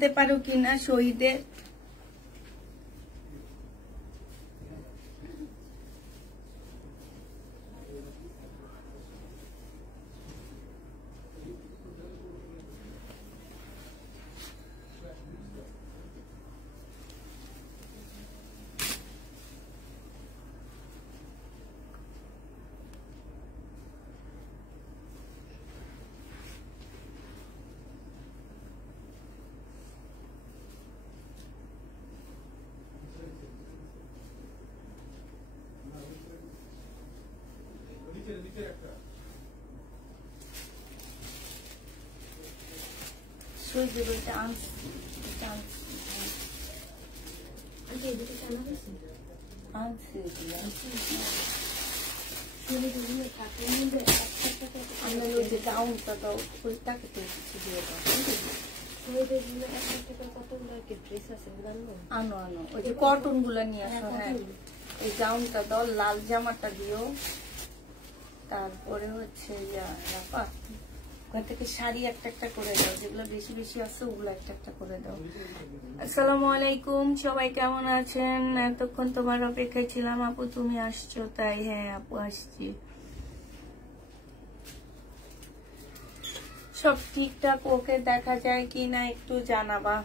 বলতে পারো কিনা শহীদের? শহীদের বইটা আনছি গাউনটা দাও ওই টাকা কিছু দিয়ে দাও। আনো আনো ওই যে কটন গুলা নিয়ে আসো। হ্যাঁ এই গাউনটা দাও, লাল জামাটা দিও, তারপরে হচ্ছে ওখান থেকে শাড়ি একটা একটা করে দাও, যেগুলো বেশি বেশি আছে ওগুলো একটা একটা করে দাও। আসসালামু আলাইকুম, সবাই কেমন আছেন? এতক্ষণ তোমার অপেক্ষায় ছিলাম আপু, তুমি আসছো তাই। হ্যাঁ আপু আসছি। সব ঠিকঠাক ওকে দেখা যায় কি না একটু জানাবা।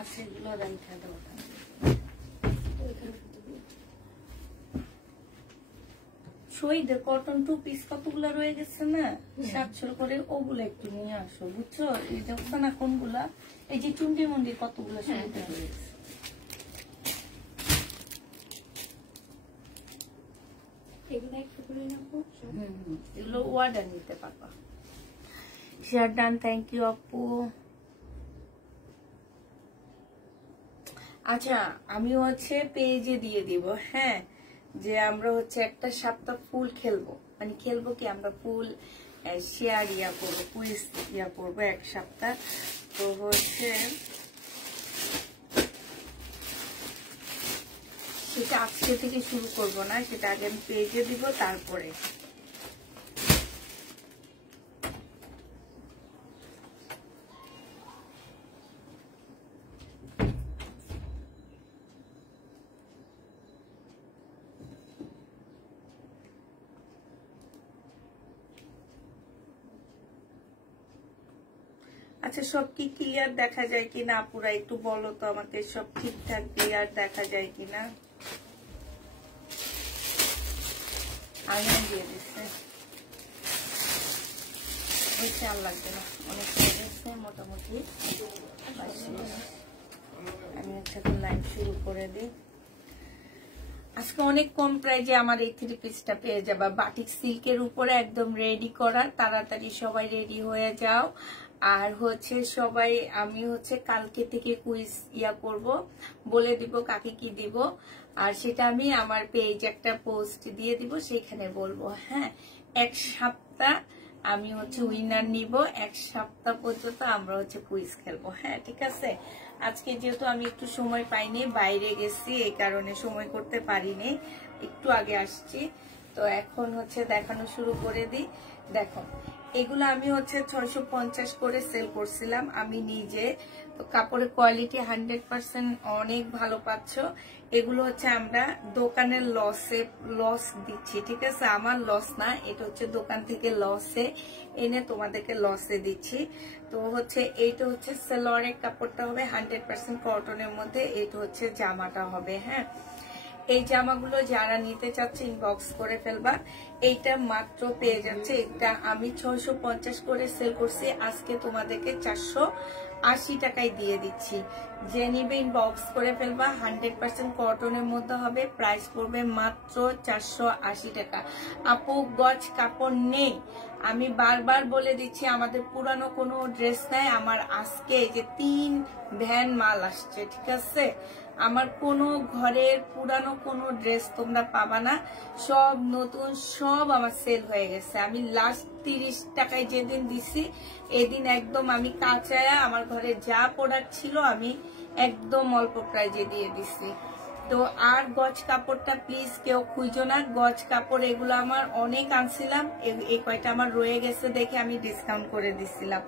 আচ্ছা এগুলো রেখে দাও। শহীদের কটন 2 পিস কতগুলো রয়ে গেছে না 700 করে, ওগুলো একটু নিয়ে আসো বুঝছো। এই যে না কোনগুলা, এই যে চুন্ডি মন্দির কতগুলো শহীদের রয়ে গেছে। এগুলো অর্ডার নিতে পারবা। শেয়ার ডান, থ্যাংক ইউ আপু। আচ্ছা আমি হচ্ছে পেজে দিয়ে দিব। হ্যাঁ যে আমরা হচ্ছে একটা সপ্তাহ ফুল খেলবো, মানে খেলবো কি আমরা ফুল শেয়ার করবো, কুইজ করবো এক সপ্তাহ। তো হচ্ছে সেটা আজকে থেকে শুরু করব না, সেটা আগে আমি পেজে দিব তারপরে। আচ্ছা সব কি ক্লিয়ার দেখা যায় কিনা আপুরা একটু বলো তো আমাকে, সব ঠিকঠাক ক্লিয়ার দেখা যায় কিনা। আয়না দিয়ে দিচ্ছে, আর লাগবে না, অনেক হয়ে গেছে মোটামুটি। আমি হচ্ছে লাইন শুরু করে দিই। আজকে অনেক কম প্রাইজে আমার এই 3 পিসটা পেয়ে যাবা, বাটিক সিল্কের উপরে একদম রেডি করা। তাড়াতাড়ি সবাই রেডি হয়ে যাও। আর হচ্ছে সবাই আমি হচ্ছে কালকে থেকে কুইজ করব, বলে দিব কাকে কি দিব। আর সেটা আমি আমার পেজ একটা পোস্ট দিয়ে দিব, সেখানে বলবো। হ্যাঁ এক সপ্তাহ আমি হচ্ছে উইনার নিব, এক সপ্তাহ পর্যন্ত আমরা হচ্ছে কুইজ খেলবো। হ্যাঁ ঠিক আছে। আজকে যেহেতু আমি একটু সময় পাইনি, বাইরে গেছি, এই কারণে সময় করতে পারিনি, একটু আগে আসছি। তো এখন হচ্ছে দেখানো শুরু করে দিই। দেখো এগুলো আমি হচ্ছে 650 করে সেল করছিলাম আমি নিজে। তো কাপড়ের কোয়ালিটি 100% অনেক ভালো পাচ্ছ। এগুলো হচ্ছে আমরা দোকানের লস দিচ্ছি, ঠিক আছে। আমার লস না, এটা হচ্ছে দোকান থেকে লসে এনে তোমাদেরকে লসে দিচ্ছি। তো হচ্ছে এইটা হচ্ছে সেলোয়ারের কাপড়টা হবে 100% কটনের মধ্যে, এইটা হচ্ছে জামাটা হবে। হ্যাঁ এই জামাগুলো যারা নিতে চাচ্ছে ইনবক্স করে ফেলবা। এইটা মাত্র পেয়ে যাচ্ছে, এটা আমি 650 করে সেল করছি, আজকে তোমাদেরকে 480 টাকায় দিয়ে দিচ্ছি। যে নিবে ইনবক্স করে ফেলবা, 100% কটনের মধ্যে হবে, প্রাইস পড়বে মাত্র 480 টাকা। আপু গজ কাপড় নেই, আমি বারবার বলে দিচ্ছি আমাদের পুরানো কোনো ড্রেস নাই। আমার আজকে এই যে 3 ভ্যান মাল আসছে, ঠিক আছে? আমার কোনো ঘরের পুরানো কোনো ড্রেস তোমরা পাবা না, সব নতুন, সব আমার সেল হয়ে গেছে। আমি লাস্ট 30 টাকায় যেদিন দিছি এদিন একদম আমি কাঁচায়া আমার ঘরে যা প্রোডাক্ট ছিল আমি একদম অল্প প্রাইজে দিয়ে দিছি। তো আর গজ কাপড়টা প্লিজ কেউ খুঁজো না, গজ কাপড় এগুলো আমার অনেক আনছিলাম, এই কয়টা আমার রয়ে গেছে দেখে আমি ডিসকাউন্ট করে দিছিলাম।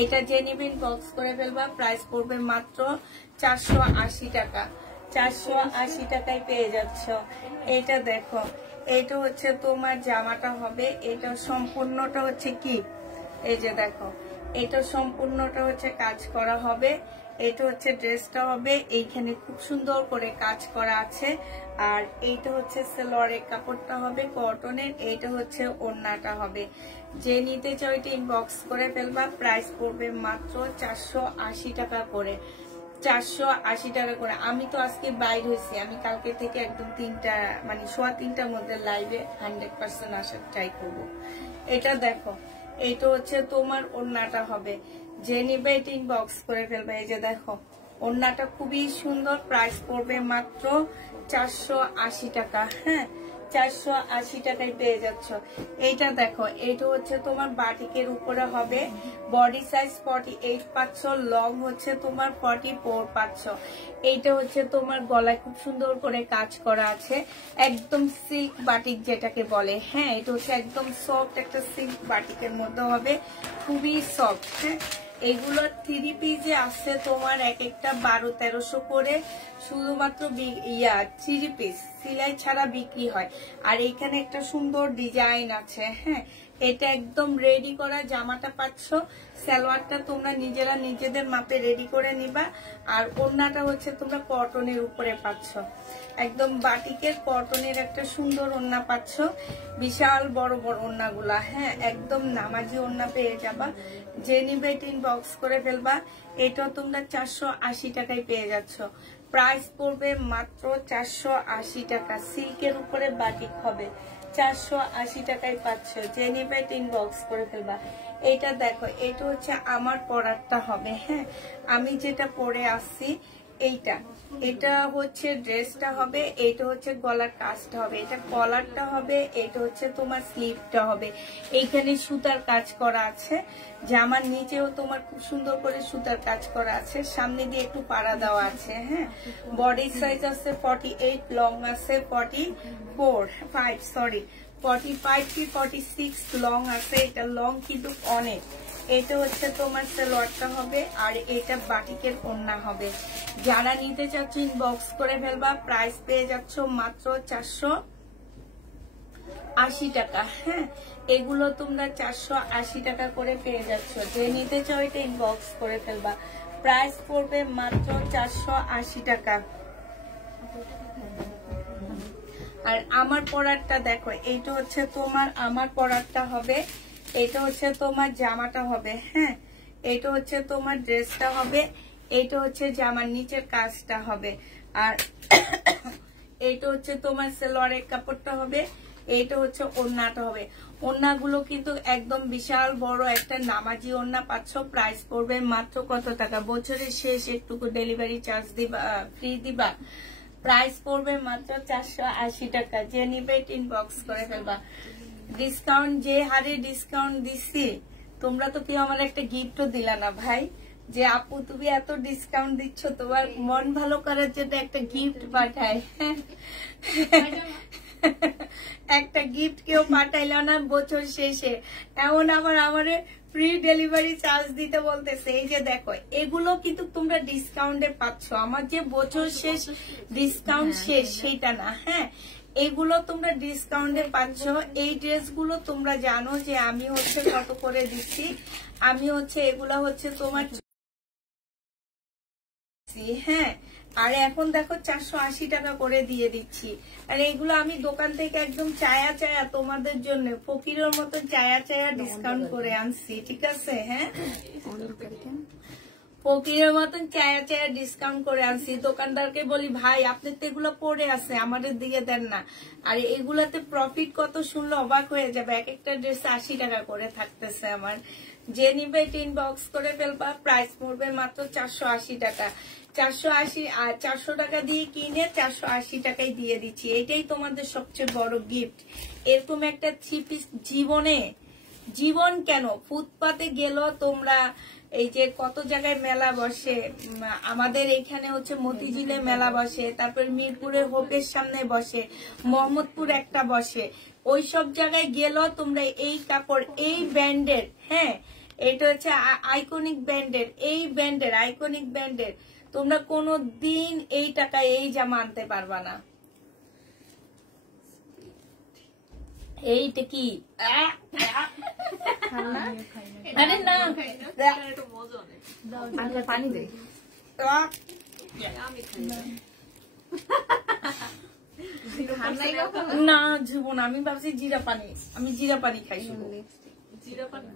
এটা যে নিবেন বক্স করে ফেলবা, প্রাইস পড়বে মাত্র 480 টাকা। 480 টাকায় পেয়ে যাচ্ছ। এটা দেখো, এটা হচ্ছে তোমার জামাটা হবে, এটা সম্পূর্ণটা হচ্ছে কি, এই যে দেখো, এটা সম্পূর্ণটা হচ্ছে কাজ করা হবে। এটা হচ্ছে ড্রেসটা হবে, এইখানে খুব সুন্দর করে কাজ করা আছে। আর এইটা হচ্ছে সালোয়ারের কাপড়টা হবে কটনের, এইটা হচ্ছে ওড়নাটা হবে। যে নিতে চাও এটা ইনবক্স করে ফেলবা, প্রাইস পড়বে মাত্র 480 টাকা করে। 480 টাকা করে। আমি তো আজকে বাইর হয়েছি, আমি কালকে থেকে একদম 3টা মানে 3:15টার মধ্যে লাইভে 100% আসার ট্রাই করবো। এটা দেখো, এইটা হচ্ছে তোমার ওড়নাটা হবে, যে নিবে এটা ইনবক্স করে ফেলবে। এই যে দেখো, ওড়নাটা খুবই সুন্দর, প্রাইস পড়বে মাত্র 480 টাকা। হ্যাঁ, 480 টাকায় পেয়ে যাচ্ছ। এইটা দেখো, এইটা হচ্ছে তোমার বাটিকের উপরে হবে, বডি সাইজ 48 পাচ্ছ, লং হচ্ছে তোমার 44 পাচ্ছ। এইটা হচ্ছে তোমার গলায় খুব সুন্দর করে কাজ করা আছে, একদম সিল্ক বাটিক যেটাকে বলে। হ্যাঁ, এটা হচ্ছে একদম সফট একটা সিল্ক বাটিকের মধ্যে হবে, খুবই সফট। হ্যাঁ, এগুলো 3 পিসে আসছে তোমার এক একটা 1200-1300 করে, শুধুমাত্র 3 পিস সিলাই ছাড়া বিক্রি হয়। আর এইখানে একটা সুন্দর ডিজাইন আছে। হ্যাঁ, এটা একদম রেডি করা জামাটা পাচ্ছ, সালোয়ারটা তোমরা নিজেরা নিজেদের মাপে রেডি করে নিবা। আর ওড়নাটা হচ্ছে তোমরা কটনের উপরে পাচ্ছ, একদম বাটিকের কটনের একটা সুন্দর ওড়না পাচ্ছ, বিশাল বড় বড় ওড়নাগুলা। হ্যাঁ, একদম নামাজি ওড়না পেয়ে যাবা। যে নিবে ইনবক্স করে ফেলবা। এটা তোমরা 480 টাকায় পেয়ে যাচ্ছ, প্রাইস পড়বে মাত্র 480 টাকা। সিল্কের উপরে বাটিক হবে, 480 টাকায় পাচ্ছ। যে নিবে ইনবক্স করে ফেলবা। এটা দেখো, এটা হচ্ছে আমার পরারটা হবে। হ্যাঁ, আমি যেটা পরে আসছি এইটা, এটা হচ্ছে ড্রেসটা হবে, এটা হচ্ছে গলার কাজটা হবে, এটা কলারটা হবে, এটা হচ্ছে তোমার স্লিভটা হবে। এইখানে সুতার কাজ করা আছে, জামার নিচেও তোমার খুব সুন্দর করে সুতার কাজ করা আছে, সামনে দিয়ে একটু পাড়া দেওয়া আছে। হ্যাঁ, বডি সাইজ আছে 48, লং আছে 45 কি 46 লং আছে। এটা লং কিন্তু অনেক। এটা হচ্ছে তোমার সালোয়ারটা হবে, আর এটা বাটিকের ওড়না হবে। যারা নিতে চাচ্ছ ইনবক্স করে ফেলবা, প্রাইস পেয়ে যাচ্ছ মাত্র 480 টাকা। হ্যাঁ, এগুলো তোমরা 480 টাকা করে পেয়ে যাচ্ছ। যে নিতে চাও এটা ইনবক্স করে ফেলবা, প্রাইস পড়বে মাত্র 480 টাকা। আর আমার পরারটা দেখো, এইটা হচ্ছে তোমার আমার পরারটা হবে, এটা হচ্ছে তোমার জামাটা হবে। হ্যাঁ, এটা হচ্ছে তোমার ড্রেসটা হবে, এটা হচ্ছে জামার নিচের কাজটা হবে। আর এইটা হচ্ছে তোমার সালোয়ারের কাপড়টা হবে, এইটা হচ্ছে ওড়নাটা হবে। ওড়নাগুলো কিন্তু একদম বিশাল বড় একটা নামাজি ওড়না পাচ্ছ, প্রাইস পড়বে মাত্র কত টাকা? বছরের শেষ একটুকু ডেলিভারি চার্জ দিবা, ফ্রি দিবা। প্রাইস পড়বে মাত্র 480 টাকা। যে নিবে ইনবক্স করে ফেলবা। ডিসকাউন্ট যে হারে ডিসকাউন্ট দিছি, তোমরা তো কেউ আমার একটা গিফটও দিলা না ভাই, যে আপু তুমি এত ডিসকাউন্ট দিচ্ছ, তোমার মন ভালো করার জন্য একটা গিফট পাঠায়। একটা গিফট কেউ পাঠাইল না বছর শেষে, এমন আবার আমারে ফ্রি ডেলিভারি চার্জ দিতে বলতেছে। এই যে দেখো, এগুলো কিন্তু তোমরা ডিসকাউন্টে পাচ্ছ, আমার যে বছর শেষ ডিসকাউন্ট শেষ সেটা না। হ্যাঁ, এগুলো তোমরা ডিসকাউন্টে পাচ্ছ। এই ড্রেসগুলো তোমরা জানো যে আমি হচ্ছে কত করে দিচ্ছি, আমি হচ্ছে এগুলা হচ্ছে তোমার। হ্যাঁ, আর এখন দেখো 480 টাকা করে দিয়ে দিচ্ছি। আর এগুলো আমি দোকান থেকে একদম চায়া চায়া তোমাদের জন্য ফকিরের মতো চায়া চায়া ডিসকাউন্ট করে আনছি, ঠিক আছে? হ্যাঁ, ফকিরের মতন চায়া চায়া ডিসকাউন্ট করে আনছি। দোকানদারকে বলি ভাই আপনি তো এগুলো পড়ে আছে আমাদের দিয়ে দেন না। আর এগুলাতে প্রফিট কত শুনলে অবাক হয়ে যাবে। এক একটা ড্রেস 80 টাকা করে থাকতেছে আমার। যে নিবে ইনবক্স করে ফেলবা, প্রাইস পড়বে মাত্র 480 টাকা। 480 আর 400 টাকা দিয়ে কিনে 480 টাকায় দিয়ে দিচ্ছি। এটাই তোমাদের সবচেয়ে বড় গিফট। এরকম একটা 3 পিস জীবন কেন ফুটপাতে গেল তোমরা, এই যে কত জায়গায় মেলা বসে, আমাদের এখানে হচ্ছে মতিঝিলে মেলা বসে, তারপর মিরপুরে হোপের সামনে বসে, মোহাম্মদপুর একটা বসে, ওই সব জায়গায় গেল তোমরা এই কাপড় এই ব্র্যান্ডের, হ্যাঁ এটা হচ্ছে আইকনিক ব্র্যান্ডের তোমরা কোনো দিন এই টাকায় এই জামা আনতে পারবা না। এইটা কি পানি দে না জীবন, আমি ভাবছি জিরা পানি, আমি জিরা পানি খাই। জিরা পানি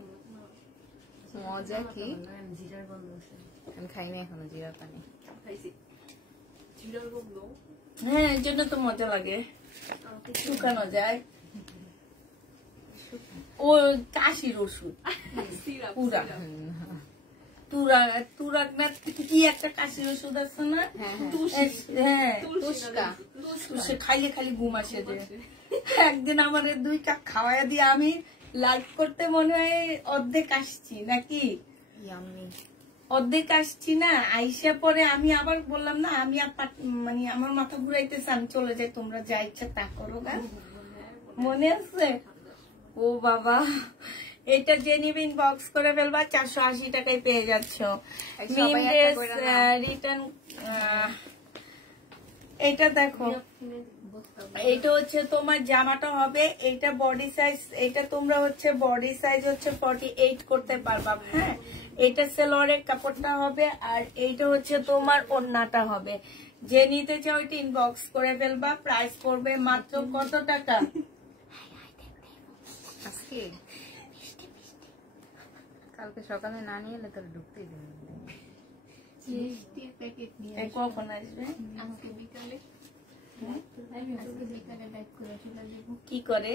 মজা কি? আমি খাইনি এখনো জিরা পানি। হ্যাঁ এর জন্য তো মজা লাগে, শুকানো যায়। ও কাশির ওষুধ পুরা তুরাক না কি একটা কাশির ওষুধ আছে না? হ্যাঁ খাইলে খালি ঘুম আসে যে। একদিন আমার 2 কাপ খাওয়াইয়া দিয়ে আমি লাইভ করতে মনে হয় অর্ধেক আসছি নাকি, অর্ধেক আসছি না, আইসা পরে আমি আবার বললাম না আমি মানে আমার মাথা ঘুরাইতেছে, আমি চলে যাই, তোমরা যা ইচ্ছা তা করো গা। মনে আছে? ও বাবা, এটা যে নিবে ইনবক্স করে ফেলবা, 480 টাকায় পেয়ে যাচ্ছ। রিটার্ন এটা দেখো, এটা হচ্ছে তোমার জামাটা হবে, এটা বডি সাইজ, এটা তোমরা হচ্ছে বডি সাইজ হচ্ছে 48 করতে পারবা। হ্যাঁ এটা সেলোয়ারের কাপড়টা হবে, আর এইটা হচ্ছে তোমার ওড়নাটা হবে। যে নিতে চাও এটা ইনবক্স করে ফেলবা, প্রাইস পড়বে মাত্র কত টাকা? কালকে সকালে না নিয়ে এলে তোর ঢুকতেই দিন। কখন আসবে? কি করে?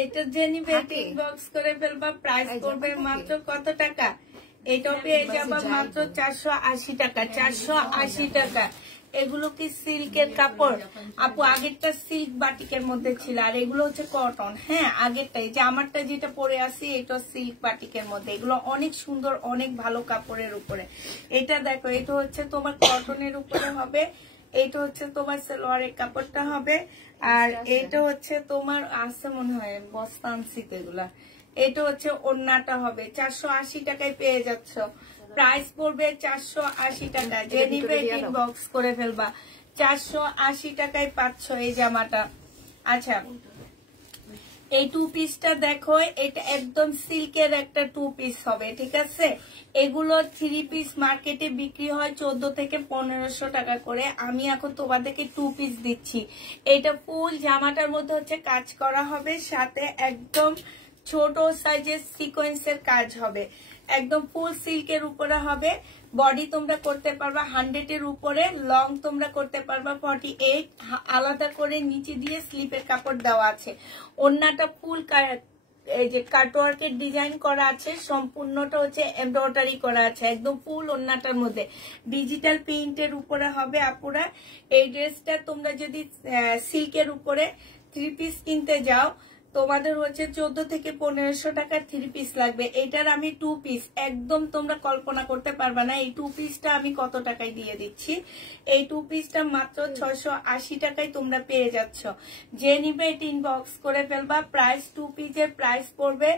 এটা যে নিবে ইনবক্স করে ফেলবা, প্রাইস পড়বে মাত্র কত টাকা? এটা পেয়ে যাবা মাত্র 480 টাকা। 480 টাকা। এগুলো কি সিল্কের কাপড় আপু? আগেরটা সিল্ক বাটিকের মধ্যে ছিল, আর এগুলো হচ্ছে কটন। হ্যাঁ আগেরটাই যে আমারটা যেটা পরে আসি এটা সিল্ক বাটিকের মধ্যে। এগুলো অনেক সুন্দর, অনেক ভালো কাপড়ের উপরে। এটা দেখো, এটা হচ্ছে তোমার কটনের উপরে হবে, এটা হচ্ছে তোমার সালোয়ারের কাপড়টা হবে, আর এটা হচ্ছে তোমার আছে মনে হয় বস্তা আনসিতে এগুলা। এটা হচ্ছে ওড়নাটা হবে। 480 টাকায় পেয়ে যাচ্ছ। প্রাইস পড়বে 480 টাকা। যে নিবে ইনবক্স করে ফেলবা, 480 টাকায় পাচ্ছ এই জামাটা। আচ্ছা এই 2 পিসটা দেখো, এটা একদম সিল্কের একটা 2 পিস হবে, ঠিক আছে? এগুলো 3 পিস মার্কেটে বিক্রি হয় 14 থেকে 1500 টাকা করে। আমি এখন তোমাদেরকে 2 পিস দিচ্ছি। এটা ফুল জামাটার মধ্যে হচ্ছে কাজ করা হবে, সাথে একদম ছোট সাইজের সিকোয়েন্সের কাজ হবে, একদম ফুল সিল্কের উপরে হবে। বডি তোমরা করতে পারবা 100 এর উপরে, লং তোমরা করতে পারবা 48। আলাদা করে নিচে দিয়ে স্লিপের কাপড় দেওয়া আছে। ওড়নাটা ফুল এই যে কাটওয়ার্কের ডিজাইন করা আছে, সম্পূর্ণটা হচ্ছে এমব্রয়ডারি করা আছে, একদম ফুল ওড়নাটার মধ্যে ডিজিটাল প্রিন্টের উপরে হবে আপুরা। এই ড্রেসটা তোমরা যদি সিল্কের উপরে 3 পিস কিনতে যাও তোমাদের হচ্ছে 14 থেকে 1500 টাকার 3 পিস লাগবে। এটার আমি 2 পিস, একদম তোমরা কল্পনা করতে পারবা না এই 2 পিসটা আমি কত টাকায় দিয়ে দিচ্ছি। এই 2 পিসটা মাত্র 680 টাকায় তোমরা পেয়ে যাচ্ছ। যে নিবে এটা ইনবক্স করে ফেলবা। প্রাইস 2 পিসের প্রাইস পড়বে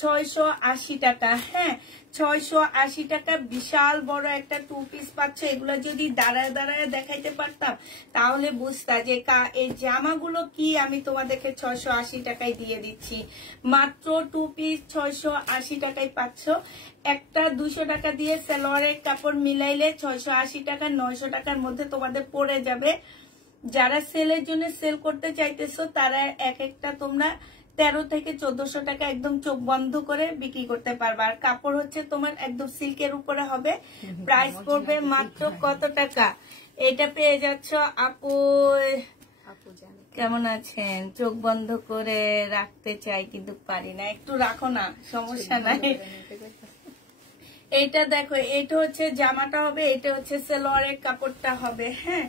680 টাকা। হ্যাঁ 680 টাকা, বিশাল বড় একটা 2 পিস পাচ্ছ। এগুলো যদি দাঁড়ায় দাঁড়ায় দেখাইতে পারতাম তাহলে বুঝতা যে এই জামাগুলো কি আমি তোমাদেরকে 680 টাকায় দিয়ে দিচ্ছি। মাত্র 2 পিস 680 টাকায় পাচ্ছ। একটা 200 টাকা দিয়ে সালোয়ারের কাপড় মিলাইলে 680 টাকা 900 টাকার মধ্যে তোমাদের পড়ে যাবে। যারা সেলের জন্য সেল করতে চাইতেছো তারা এক একটা তোমরা 13 থেকে 1400 টাকা একদম চোখ বন্ধ করে বিক্রি করতে পারবা। আর কাপড় হচ্ছে তোমার একদম সিল্কের উপরে হবে। প্রাইস পড়বে মাত্র কত টাকা? এটা পেয়ে যাচ্ছ আপু। কেমন আছেন? চোখ বন্ধ করে রাখতে চাই কিন্তু পারি না, একটু রাখো না, সমস্যা নাই। এটা দেখো, এটা হচ্ছে জামাটা হবে, এটা হচ্ছে সালোয়ারের কাপড়টা হবে, হ্যাঁ।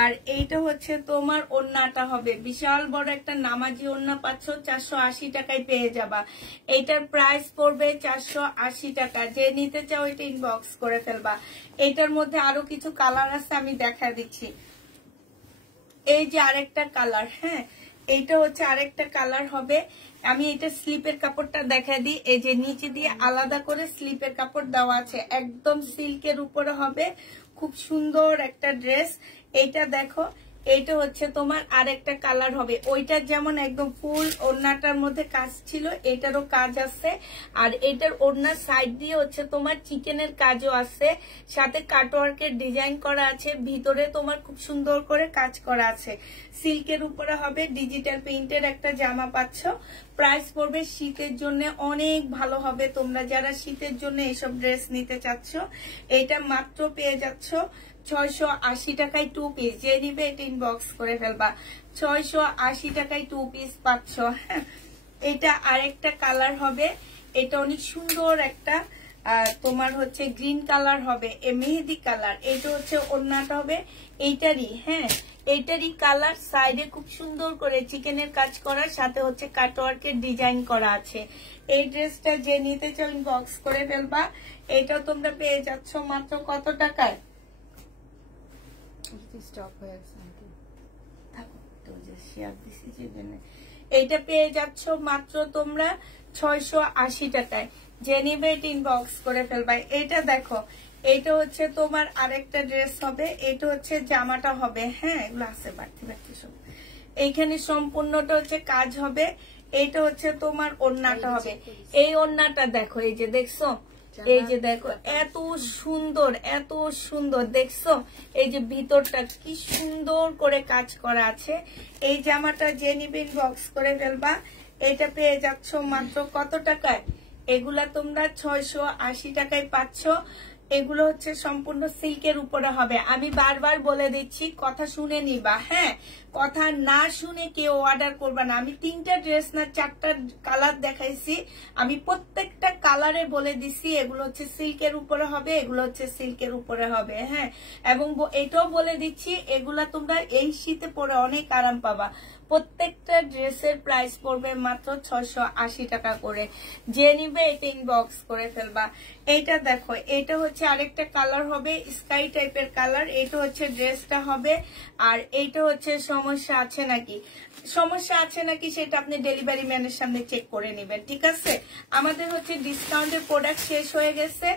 আর এইটা হচ্ছে তোমার ওড়নাটা হবে, বিশাল বড় একটা নামাজি ওড়না পাচ্ছ 480 টাকায় পেয়ে যাবা। এইটার প্রাইস পড়বে 480 টাকা। যে নিতে চাও এটা ইনবক্স করে ফেলবা। এইটার মধ্যে আরো কিছু কালার আছে, আমি দেখা দিচ্ছি। এই যে আরেকটা কালার, হ্যাঁ, এইটা হচ্ছে আরেকটা কালার হবে। আমি এটা স্লিপের কাপড়টা দেখা দিই। এই যে নিচে দিয়ে আলাদা করে স্লিপের কাপড় দেওয়া আছে, একদম সিল্কের উপরে হবে, খুব সুন্দর একটা ড্রেস। এইটা দেখো, এইটা হচ্ছে তোমার আরেকটা কালার হবে। ওইটার যেমন একদম ফুল ওড়নাটার মধ্যে কাজ ছিল, এটারও কাজ আছে। আর এটার ওড়নার সাইড দিয়ে হচ্ছে তোমার চিকেনের কাজও আছে, সাথে কাটওয়ার্কের ডিজাইন করা আছে, ভিতরে তোমার খুব সুন্দর করে কাজ করা আছে। সিল্কের উপরে হবে, ডিজিটাল প্রিন্টের একটা জামা পাচ্ছ। প্রাইস পড়বে শীতের জন্য অনেক ভালো হবে, তোমরা যারা শীতের জন্য এইসব ড্রেস নিতে চাচ্ছ এটা মাত্র পেয়ে যাচ্ছ 680 টাকায় 2 পিস। যে নিবে এটা ইনবক্স করে ফেলবা। 680 টাকায় 2 পিস পাচ্ছ, হ্যাঁ। এটা আরেকটা কালার হবে, এটা অনেক সুন্দর একটা তোমার হচ্ছে গ্রিন কালার হবে, মেহেদি কালার। এটা হচ্ছে ওড়নাটা হবে এইটারই, হ্যাঁ, এইটারই কালার। সাইডে খুব সুন্দর করে চিকেনের কাজ করার সাথে হচ্ছে কাটওয়ার্কের ডিজাইন করা আছে। এই ড্রেসটা যে নিতে চাও ইনবক্স করে ফেলবা। এটা তোমরা পেয়ে যাচ্ছ মাত্র কত টাকায়? এইটা পেয়ে যাচ্ছ মাত্র তোমরা 680 টাকায়। যে নিবে এটা ইনবক্স করে ফেলবা। এটা দেখো, এটা হচ্ছে তোমার আরেকটা ড্রেস হবে, এটা হচ্ছে জামাটা হবে, হ্যাঁ, এগুলো আছে বাড়তি বাড়তি সব। এইখানে সম্পূর্ণটা হচ্ছে কাজ হবে। এইটা হচ্ছে তোমার ওড়নাটা হবে। এই ওড়নাটা দেখো, এই যে দেখছো, এই যে দেখো এত সুন্দর, এত সুন্দর দেখছো। এই যে ভিতরটা কি সুন্দর করে কাজ করা আছে। এই জামাটা যে নিবে ইনবক্স করে ফেলবা। এটা পেয়ে যাচ্ছ মাত্র কত টাকায়? এগুলা তোমরা 680 টাকায় পাচ্ছ। এগুলো হচ্ছে সম্পূর্ণ সিল্কের উপরে হবে। আমি বারবার বলে দিচ্ছি, কথা শুনে নিবা, হ্যাঁ, কথা না শুনে কেউ অর্ডার করবা না। আমি 3টা ড্রেস না 4টা কালার দেখাইছি, আমি প্রত্যেকটা কালারে বলে দিছি এগুলো হচ্ছে সিল্কের উপরে হবে, এগুলো হচ্ছে সিল্কের উপরে হবে, হ্যাঁ। এবং এটাও বলে দিচ্ছি এগুলা তোমরা এই শীতে পরে অনেক আরাম পাবা। প্রত্যেকটা ড্রেসের প্রাইস পড়বে মাত্র 680 টাকা করে। যে নিবে এটা ইনবক্স করে ফেলবা। এইটা দেখো, এটা হচ্ছে আরেকটা কালার হবে, স্কাই টাইপের কালার। এটা হচ্ছে ড্রেসটা হবে। আর এইটা হচ্ছে সমস্যা আছে নাকি, সমস্যা আছে নাকি সেটা আপনি ডেলিভারি ম্যানের সামনে চেক করে নেবেন, ঠিক আছে। আমাদের হচ্ছে ডিসকাউন্টের প্রোডাক্ট শেষ হয়ে গেছে।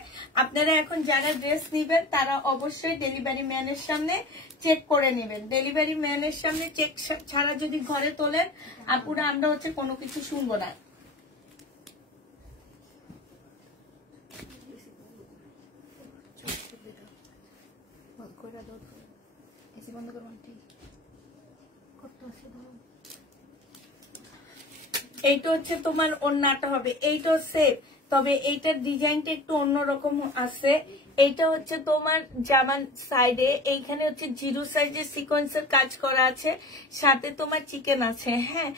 আপনারা এখন যারা ড্রেস নিবেন তারা অবশ্যই ডেলিভারি ম্যানের সামনে চেক করে নেবেন। ডেলিভারি ম্যানের সামনে চেক ছাড়া যদি ঘরে তোলেন আপুরা, আমরা হচ্ছে কোনো কিছু শুনবো না। এইটা হচ্ছে তোমার ওড়নাটা হবে, এইটাও সেম, তবে এইটার ডিজাইনটা একটু অন্যরকম আছে। এইটা হচ্ছে তোমার জামার সাইডে এইখানে হচ্ছে জিরো সাইজের সিকোয়েন্সের কাজ করা আছে, সাথে তোমার চিকেন আছে, হ্যাঁ।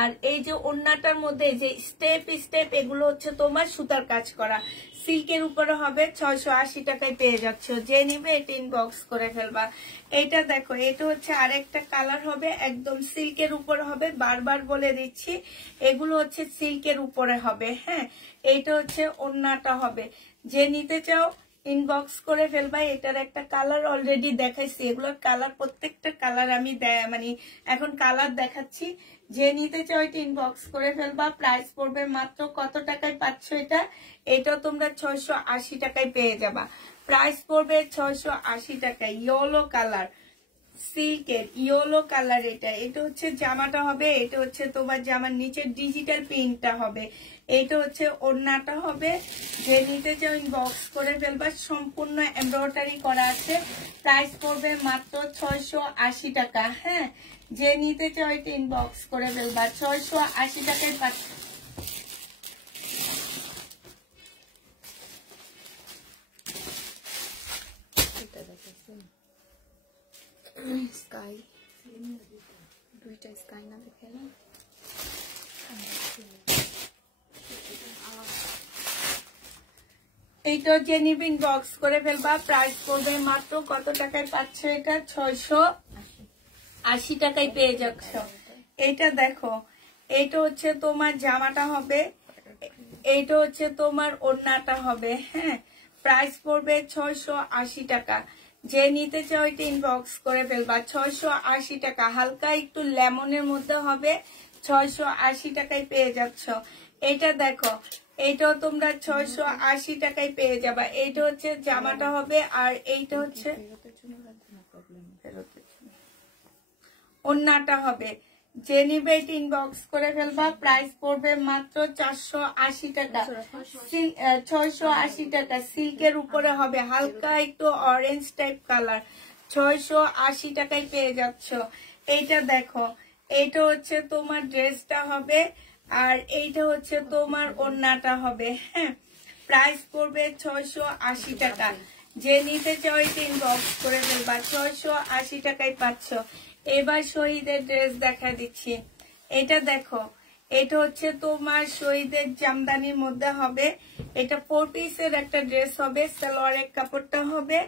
আর এই যে ওড়নাটার মধ্যে যে স্টেপ স্টেপ এগুলো হচ্ছে তোমার সুতার কাজ করা, সিল্কের উপরে হবে। 680 টাকায় পেয়ে যাচ্ছ। যে নিবে এটা ইনবক্স করে ফেলবা। এটা দেখো, এটা হচ্ছে আরেকটা কালার হবে, একদম সিল্কের উপরে হবে। বারবার বলে দিচ্ছি এগুলো হচ্ছে সিল্কের উপরে হবে, হ্যাঁ। এইটা হচ্ছে ওড়নাটা হবে। যে নিতে চাও ইনবক্স করে ফেলবা। এটার একটা কালার অলরেডি দেখাইছি, এগুলোর কালার প্রত্যেকটা কালার আমি মানে এখন কালার দেখাচ্ছি। যে নিতে চাও এটা ইনবক্স করে ফেলবা। প্রাইস পড়বে মাত্র কত টাকায় পাচ্ছ এটা? এটাও তোমরা 680 টাকায় পেয়ে যাবা। প্রাইস পড়বে 680 টাকায়। ইয়েলো কালার, সিল্কের ইয়েলো কালার। এটা হচ্ছে জামাটা হবে, এটা হচ্ছে তোমার জামার নিচের ডিজিটাল প্রিন্টটা হবে। এইটা হচ্ছে ওড়নাটা হবে। যে নিতে চাও ইনবক্স করে ফেলবা। সম্পূর্ণ এমব্রয়ডারি করা আছে। প্রাইস পড়বে মাত্র 680 টাকা, হ্যাঁ। যে নিতে চাও এটা ইনবক্স করে ফেলবা। 680 টাকায় পাচ্ছ। স্কাই দুইটা স্কাই না দেখে না এইটা যে নিবে ইনবক্স করে ফেলবা। প্রাইস পড়বে মাত্র কত টাকায় পাচ্ছ এটা? 680 টাকায় পেয়ে যাচ্ছ। এইটা দেখো, এইটা হচ্ছে তোমার জামাটা হবে, এইটা হচ্ছে তোমার ওড়নাটা হবে। হ্যাঁ, প্রাইস পড়বে 680 টাকা। যে নিতে চাও এটা ইনবক্স করে ফেলবা। 680 টাকা, হালকা একটু লেমনের মধ্যে হবে, 680 টাকায় পেয়ে যাচ্ছ। এইটা দেখো, এইটাও তোমরা 680 টাকায় পেয়ে যাবা। এইটা হচ্ছে জামাটা হবে, আর এইটা হচ্ছে ওড়নাটা হবে। যে নিবে এটা ইনবক্স করে ফেলবা। প্রাইস পড়বে মাত্র 480 টাকা, 680 টাকা। সিল্কের উপরে হবে, হালকা একটু অরেঞ্জ টাইপ কালার, 680 টাকায় পেয়ে যাচ্ছ। এইটা দেখো, এইটা হচ্ছে তোমার ড্রেসটা হবে, আর এইটা হচ্ছে তোমার ওড়নাটা হবে। হ্যাঁ, প্রাইস পড়বে 680 টাকা। যে নিতে চাও এটা ইনবক্স করে ফেলবা। 680 টাকায় পাচ্ছ। এবার শহীদের ড্রেস দেখা দিচ্ছি। এটা দেখো, এটা হচ্ছে তোমার শহীদের জামদানির মধ্যে হবে। এটা 4 পিসের একটা ড্রেস হবে, সালোয়ারের কাপড়টা হবে,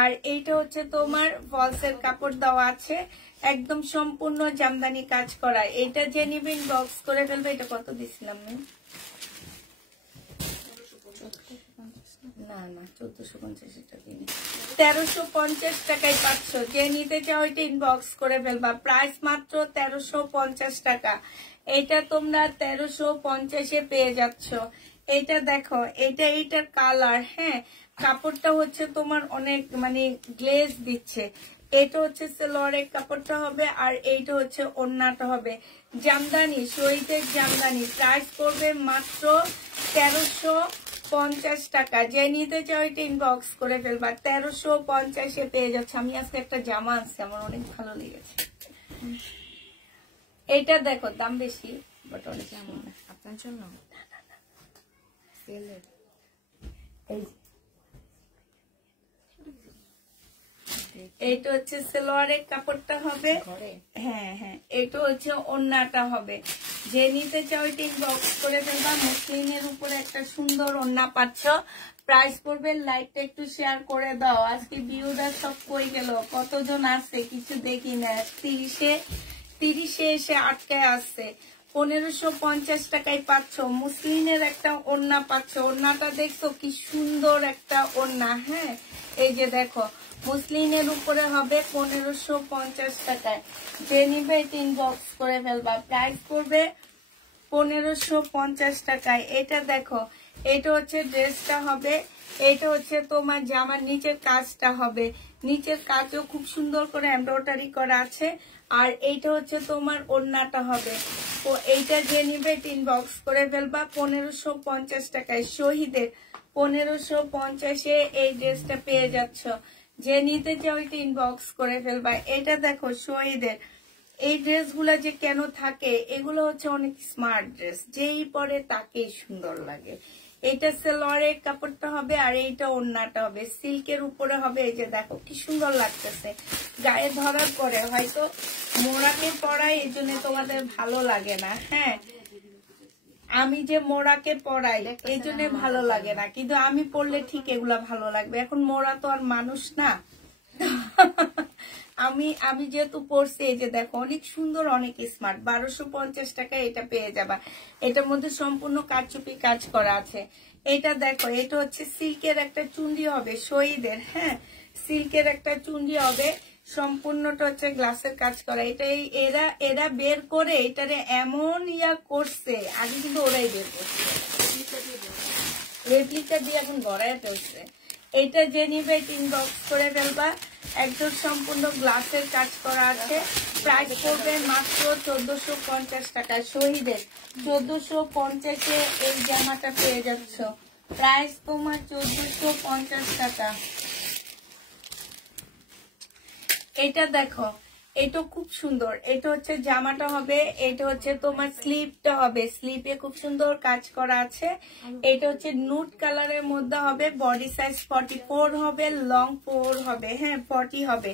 আর এইটা হচ্ছে তোমার ফলসের কাপড় দেওয়া আছে, একদম সম্পূর্ণ জামদানি কাজ করা। এটা যে নিবে ইনবক্স করে ফেলবে। এটা কত দিছিলাম? না না, 1450 টাকা, 1350 টাকায় পাচ্ছ। যে নিতে চাও এটা ইনবক্স করে ফেলবা। প্রাইস মাত্র 1350 টাকা। এটা তোমরা 1350-এ পেয়ে যাচ্ছ। এইটা দেখো, এইটার কালার। হ্যাঁ, কাপড়টা হচ্ছে তোমার অনেক মানে গ্লেজ দিচ্ছে। এটা হচ্ছে সালোয়ারের কাপড়টা হবে, আর এইটা হচ্ছে ওড়নাটা হবে। জামদানি, শহীদের জামদানি। প্রাইস পড়বে মাত্র 1350 টাকা। যে নিতে চাও এটা ইনবক্স করে ফেলবা। 1350-এ পেয়ে যাচ্ছে। আমি আজকে একটা জামা আনছি, আমার অনেক ভালো লেগেছে। এটা দেখো, দাম বেশি বাট অনেক যেমন আপনার জন্য সেলের এইটা হচ্ছে সালোয়ারের কাপড়টা হবে। হ্যাঁ হ্যাঁ, এটা হচ্ছে ওড়নাটা হবে। যে নিতে চাও এটা ইনবক্স করে ফেলবা। মসলিনের উপরে একটা সুন্দর ওড়না পাচ্ছ। প্রাইস পড়বে, লাইটটা একটু শেয়ার করে দাও। আজকে ভিউটা সব কই গেল? কতজন আছে কিছু দেখি না। 30-এ এসে আটকায় আসছে। 1550 টাকায় পাচ্ছ। মুসলিনের একটা ওড়না পাচ্ছ। ওড়নাটা দেখছো কি সুন্দর একটা ওড়না। হ্যাঁ, এই যে দেখো, মুসলিনের উপরে হবে 1550 টাকায়। যে নিবে এটা ইনবক্স করে ফেলবা। প্রাইস পড়বে 1550 টাকায়। এটা দেখো, এটা হচ্ছে ড্রেসটা হবে, এটা হচ্ছে তোমার জামার নিচের কাজটা হবে। নিচের কাজও খুব সুন্দর করে এমব্রয়ডারি করা আছে, আর এইটা হচ্ছে তোমার ওড়নাটা হবে। তো এইটা যে নিবে ইনবক্স করে ফেলবা। 1550 টাকায় শহীদের 1550-এ এই ড্রেসটা পেয়ে যাচ্ছ। যে নিতে চাও এটা ইনবক্স করে ফেলবা। এটা দেখো, শহীদের এই ড্রেসগুলো যে কেন থাকে, এগুলো হচ্ছে অনেক স্মার্ট ড্রেস, যেই পরে তাকেই সুন্দর লাগে। এটা সালোয়ারের কাপড়টা হবে, আর এইটা ওড়নাটা হবে, সিল্কের উপরে হবে। এই যে দেখো কি সুন্দর লাগতেছে। গায়ে ধরার পরে হয়তো মোড়াকে পরাই, এই জন্য তোমাদের ভালো লাগে না। হ্যাঁ, আমি যে মোড়াকে পরাই এই জন্য ভালো লাগে না, কিন্তু আমি পরলে ঠিক এগুলা ভালো লাগবে। এখন মোড়া তো আর মানুষ না। আমি যেহেতু পড়ছি, এই যে দেখো অনেক সুন্দর, অনেক স্মার্ট। 1250 টাকায় এটা পেয়ে যাবা। এটার মধ্যে সম্পূর্ণ কারচুপি কাজ করা আছে। এটা দেখো, এটা হচ্ছে সিল্কের একটা চুন্ডি হবে শহীদের। হ্যাঁ, সিল্কের একটা চুন্ডি হবে, সম্পূর্ণটা হচ্ছে গ্লাসের কাজ করা। এটাই এরা বের করে এটারে এমন করছে, আগে কিন্তু ওরাই বের করছে, রেপ্লিকা দিয়ে এখন গড়ায় ফেলছে। এটা যে নিবে ইনবক্স করে ফেলবা। একদম সম্পূর্ণ গ্লাসের কাজ করা আছে। প্রাইস পড়বে মাত্র 1450 টাকা। শহীদের 1450-এ এই জামাটা পেয়ে যাচ্ছ। প্রাইস তোমার 1450 টাকা। এটা দেখো, এটা খুব সুন্দর। এটা হচ্ছে জামাটা হবে, এটা হচ্ছে তোমার স্লিপটা হবে, স্লিপে খুব সুন্দর কাজ করা আছে। এটা হচ্ছে নুড কালারের মধ্যে হবে, বডি সাইজ 44 হবে, লং 4 হবে, হ্যাঁ 40 হবে।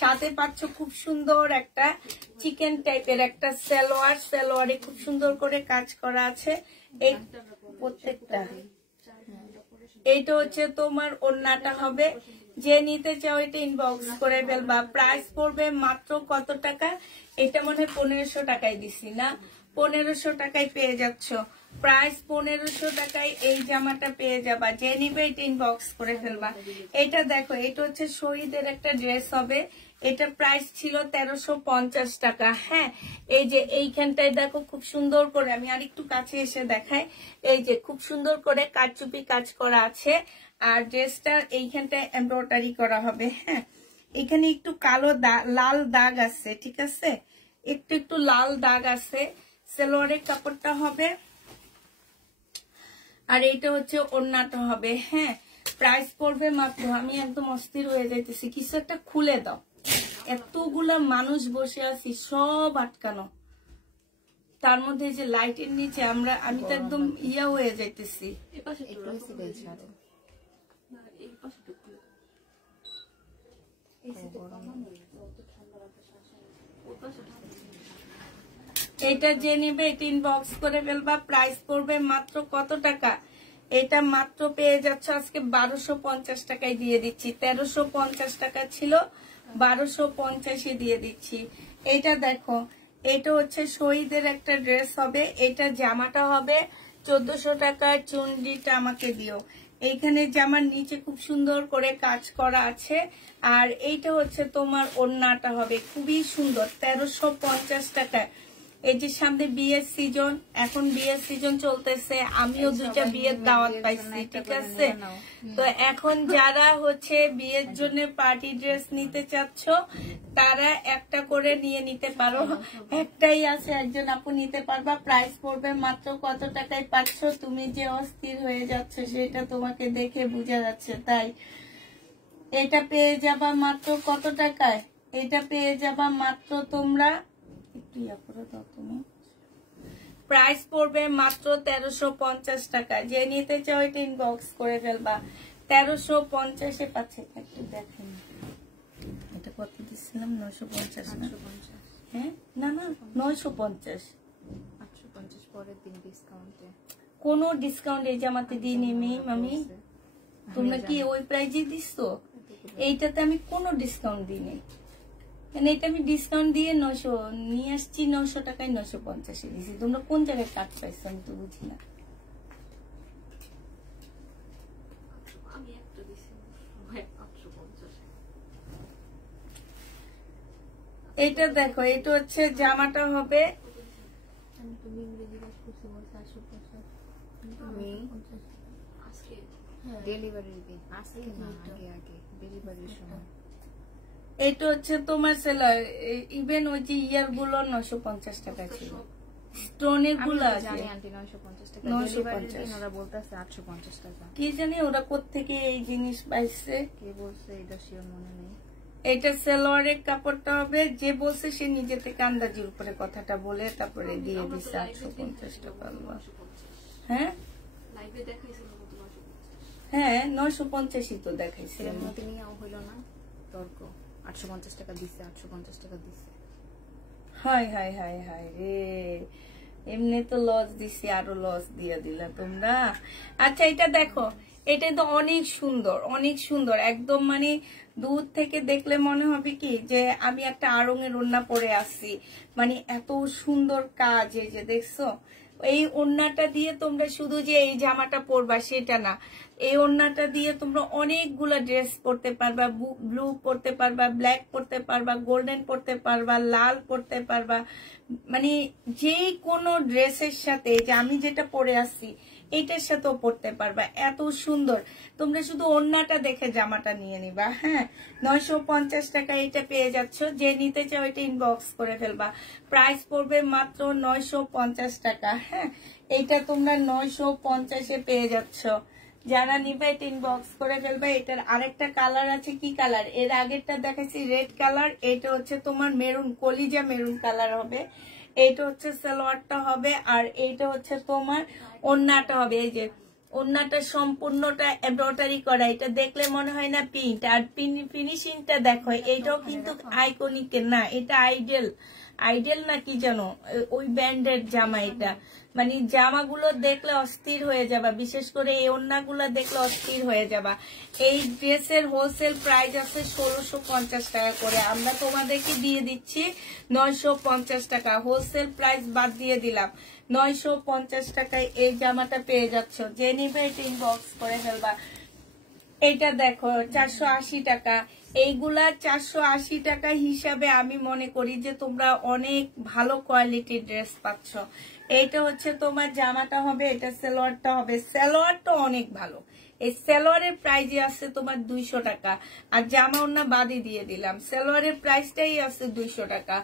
সাথে পাচ্ছ খুব সুন্দর একটা চিকেন টাইপের একটা সালোয়ার, সালোয়ারে খুব সুন্দর করে কাজ করা আছে এই প্রত্যেকটা। এইটা হচ্ছে তোমার ওড়নাটা হবে, যে নিতে চাও এটা ইনবক্স করে ফেলবা। প্রাইস পড়বে মাত্র কত টাকা? এটা মনে হয় 1500 টাকায় দিছি না, 1500 টাকায় পেয়ে যাচ্ছ। প্রাইস 1500 টাকায় এই জামাটা পেয়ে যাবা, যে নিবে এটা ইনবক্স করে ফেলবা। এটা দেখো, এটা হচ্ছে শহীদের একটা ড্রেস হবে, এটা প্রাইস ছিল 1350 টাকা। হ্যাঁ, এই যে এইখানটায় দেখো খুব সুন্দর করে, আমি আরেকটু কাছে এসে দেখাই, এই যে খুব সুন্দর করে কারচুপি কাজ করা আছে। আর ড্রেসটা এইখানটায় এমব্রয়ডারি করা হবে। হ্যাঁ, এখানে একটু কালো লাল দাগ আছে, ঠিক আছে, একটু একটু লাল দাগ আছে। সালোয়ারের কাপড়টা হবে, আর এইটা হচ্ছে ওড়নাটা হবে। হ্যাঁ, প্রাইস পড়বে মাত্র, আমি একদম অস্থির হয়ে যাইতেছি, কিছু একটা খুলে দাও, এতগুলা মানুষ বসে আছি সব আটকানো, তার মধ্যে যে লাইটের নিচে আমি তো একদম ইয়া হয়ে যাইতেছি। এটা যে নিবে এটা ইনবক্স করে ফেলবা। প্রাইস পড়বে মাত্র কত টাকা? এটা মাত্র পেয়ে যাচ্ছে আজকে 1250 টাকায় দিয়ে দিচ্ছি। 1350 টাকা ছিল, 1250 দিয়ে দিচ্ছি। এটা দেখো, এটা হচ্ছে শহীদের একটা ড্রেস হবে, এটা জামাটা হবে 1400 টাকার। চুনরিটা আমাকে দিও। এইখানে জামার নিচে খুব সুন্দর করে কাজ করা আছে। আর এইটা হচ্ছে তোমার ওড়নাটা হবে, খুবই সুন্দর, 1350 টাকা। এই যে সামনে বিয়ের সিজন, এখন বিয়ের সিজন চলতেছে, আমিও দুইটা বিয়ের দাওয়াত পাইছি, ঠিক আছে। তো এখন যারা হচ্ছে বিয়ের জন্য পার্টি ড্রেস নিতে চাচ্ছ, তারা একটা করে নিয়ে নিতে পারো, একটাই আছে, একজন আপু নিতে পারবা। প্রাইস পড়বে মাত্র কত টাকায় পাচ্ছ? তুমি যে অস্থির হয়ে যাচ্ছ সেটা তোমাকে দেখে বোঝা যাচ্ছে। তাই এটা পেয়ে যাবা মাত্র কত টাকায়? এটা পেয়ে যাবা মাত্র তোমরা একটু ইয়া করে দাও তুমি। প্রাইস পড়বে মাত্র 1350 টাকা। যে নিতে চাও এটা ইনবক্স করে ফেলবা। 1350 পাচ্ছে, একটু দেখেন এটা কত দিছিলাম, 950 না? হ্যাঁ, না না 950, 850 পরের দিন ডিসকাউন্টে। কোনো ডিসকাউন্ট এই জামাতে দিইনি আমি। তোমরা কি ওই প্রাইজে দিছো? এইটাতে আমি কোনো ডিসকাউন্ট দিইনি, মানে এটা আমি ডিসকাউন্ট দিয়ে 900 নিয়ে আসছি, 900 টাকায় 950 দিয়েছি। তোমরা কোন জায়গায় কাট পাইছো আমি তো বুঝি না। এটা দেখো, এটা হচ্ছে জামাটা হবে, এটা হচ্ছে তোমার সেলার। ইভেন ওই যে ইয়ার গুলো 950 টাকা ছিল, স্টোনের গুলো আছে 950 টাকা। কি জানি ওরা কোত্থেকে এই জিনিস পাইছে, কে বলছে এটা শিওর মনে নেই। এটা সালোয়ারের কাপড়টা হবে, যে বলছে সে নিজে থেকে আন্দাজের উপরে কথাটা বলে তারপরে দিয়ে দিচ্ছে 850 টাকা। হ্যাঁ হ্যাঁ 950 তো দেখাইছে, তর্ক 850 টাকা দিচ্ছে, 850 টাকা দিচ্ছে। হাই হাই হাই হাই রে, এমনি তো লস দিছি, আরো লস দিয়ে দিলা তোমরা। আচ্ছা এটা দেখো, এটা তো অনেক সুন্দর, অনেক সুন্দর একদম, মানে দূর থেকে দেখলে মনে হবে কি যে আমি একটা আড়ঙের ওড়না পরে আসছি, মানে এত সুন্দর কাজ। এই যে দেখছো, এই ওড়নাটা দিয়ে তোমরা শুধু যে এই জামাটা পরবা সেটা না, এই ওড়নাটা দিয়ে তোমরা অনেকগুলা ড্রেস পরতে পারবা। ব্লু পরতে পারবা, ব্ল্যাক পরতে পারবা, গোল্ডেন পরতে পারবা, লাল পরতে পারবা, মানে যে কোনো ড্রেসের সাথে, যে আমি যেটা পরে আসছি এইটার সাথেও পরতে পারবা, এত সুন্দর। তোমরা শুধু ওড়নাটা দেখে জামাটা নিয়ে নিবা। হ্যাঁ, 950 টাকা এটা পেয়ে যাচ্ছ। যে নিতে চাও এটা ইনবক্স করে ফেলবা। প্রাইস পড়বে মাত্র 950 টাকা। হ্যাঁ, এইটা তোমরা 950 পেয়ে যাচ্ছ। যারা নিবে এটা ইনবক্স করে ফেলবে। এটার আরেকটা কালার আছে, কি কালার, এর আগেরটা দেখাচ্ছি রেড কালার, এটা হচ্ছে তোমার মেরুন, কলিজা মেরুন কালার হবে। এইটা হচ্ছে সালোয়ারটা হবে, আর এইটা হচ্ছে তোমার ওড়নাটা হবে। এই যে ওড়নাটা সম্পূর্ণটা এমব্রয়ডারি করা, এটা দেখলে মনে হয় না প্রিন্ট, আর ফিনিশিংটা দেখো, এইটাও কিন্তু আইকনিকের না, এটা আইডেল না কি জানো, ওই ব্র্যান্ডের জামা। এটা মানে জামাগুলো দেখলে অস্থির হয়ে যাবা, বিশেষ করে এই ওড়নাগুলো দেখলে অস্থির হয়ে যাবা। এই ড্রেসের হোলসেল প্রাইস আছে 1650 টাকা করে, আমরা তোমাদেরকে দিয়ে দিচ্ছি 950 টাকা, হোলসেল প্রাইস বাদ দিয়ে দিলাম। 950 টাকায় এই জামাটা পেয়ে যাচ্ছ, যে নিবে এটা ইনবক্স করে ফেলবা। এটা দেখো 480 টাকা, এইগুলা 480 টাকা হিসাবে আমি মনে করি যে তোমরা অনেক ভালো কোয়ালিটির ড্রেস পাচ্ছ। এইটা হচ্ছে তোমার জামাটা হবে, এটা সালোয়ারটা হবে, সালোয়ারটা অনেক ভালো। এই সালোয়ারের প্রাইস আছে তোমার 200 টাকা, আর জামা ওড়না বাদই দিয়ে দিলাম, সালোয়ারের প্রাইসটাই আছে 200 টাকা।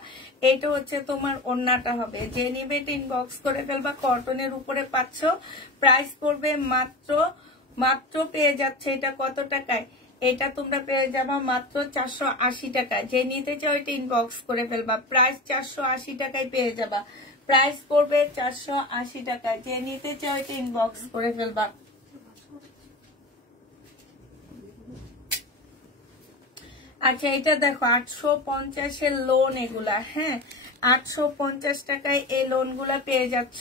এটা হচ্ছে তোমার ওড়নাটা হবে, যে নিবে এটা ইনবক্স করে ফেলবা। কটনের উপরে পাচ্ছ, প্রাইস পড়বে মাত্র পেয়ে যাচ্ছে এটা কত টাকায়, এটা তোমরা পেয়ে যাবা মাত্র 480 টাকা। যে নিতে চাও এটা ইনবক্স করে ফেলবা, প্রাইস 480 টাকায় পেয়ে যাবা, প্রাইস পড়বে 480 টাকা। যে নিতে চাও এটা ইনবক্স করে ফেলবা। আচ্ছা এটা দেখো 850 লোন এগুলা, হ্যাঁ 850 টাকায় এই লোন গুলা পেয়ে যাচ্ছ।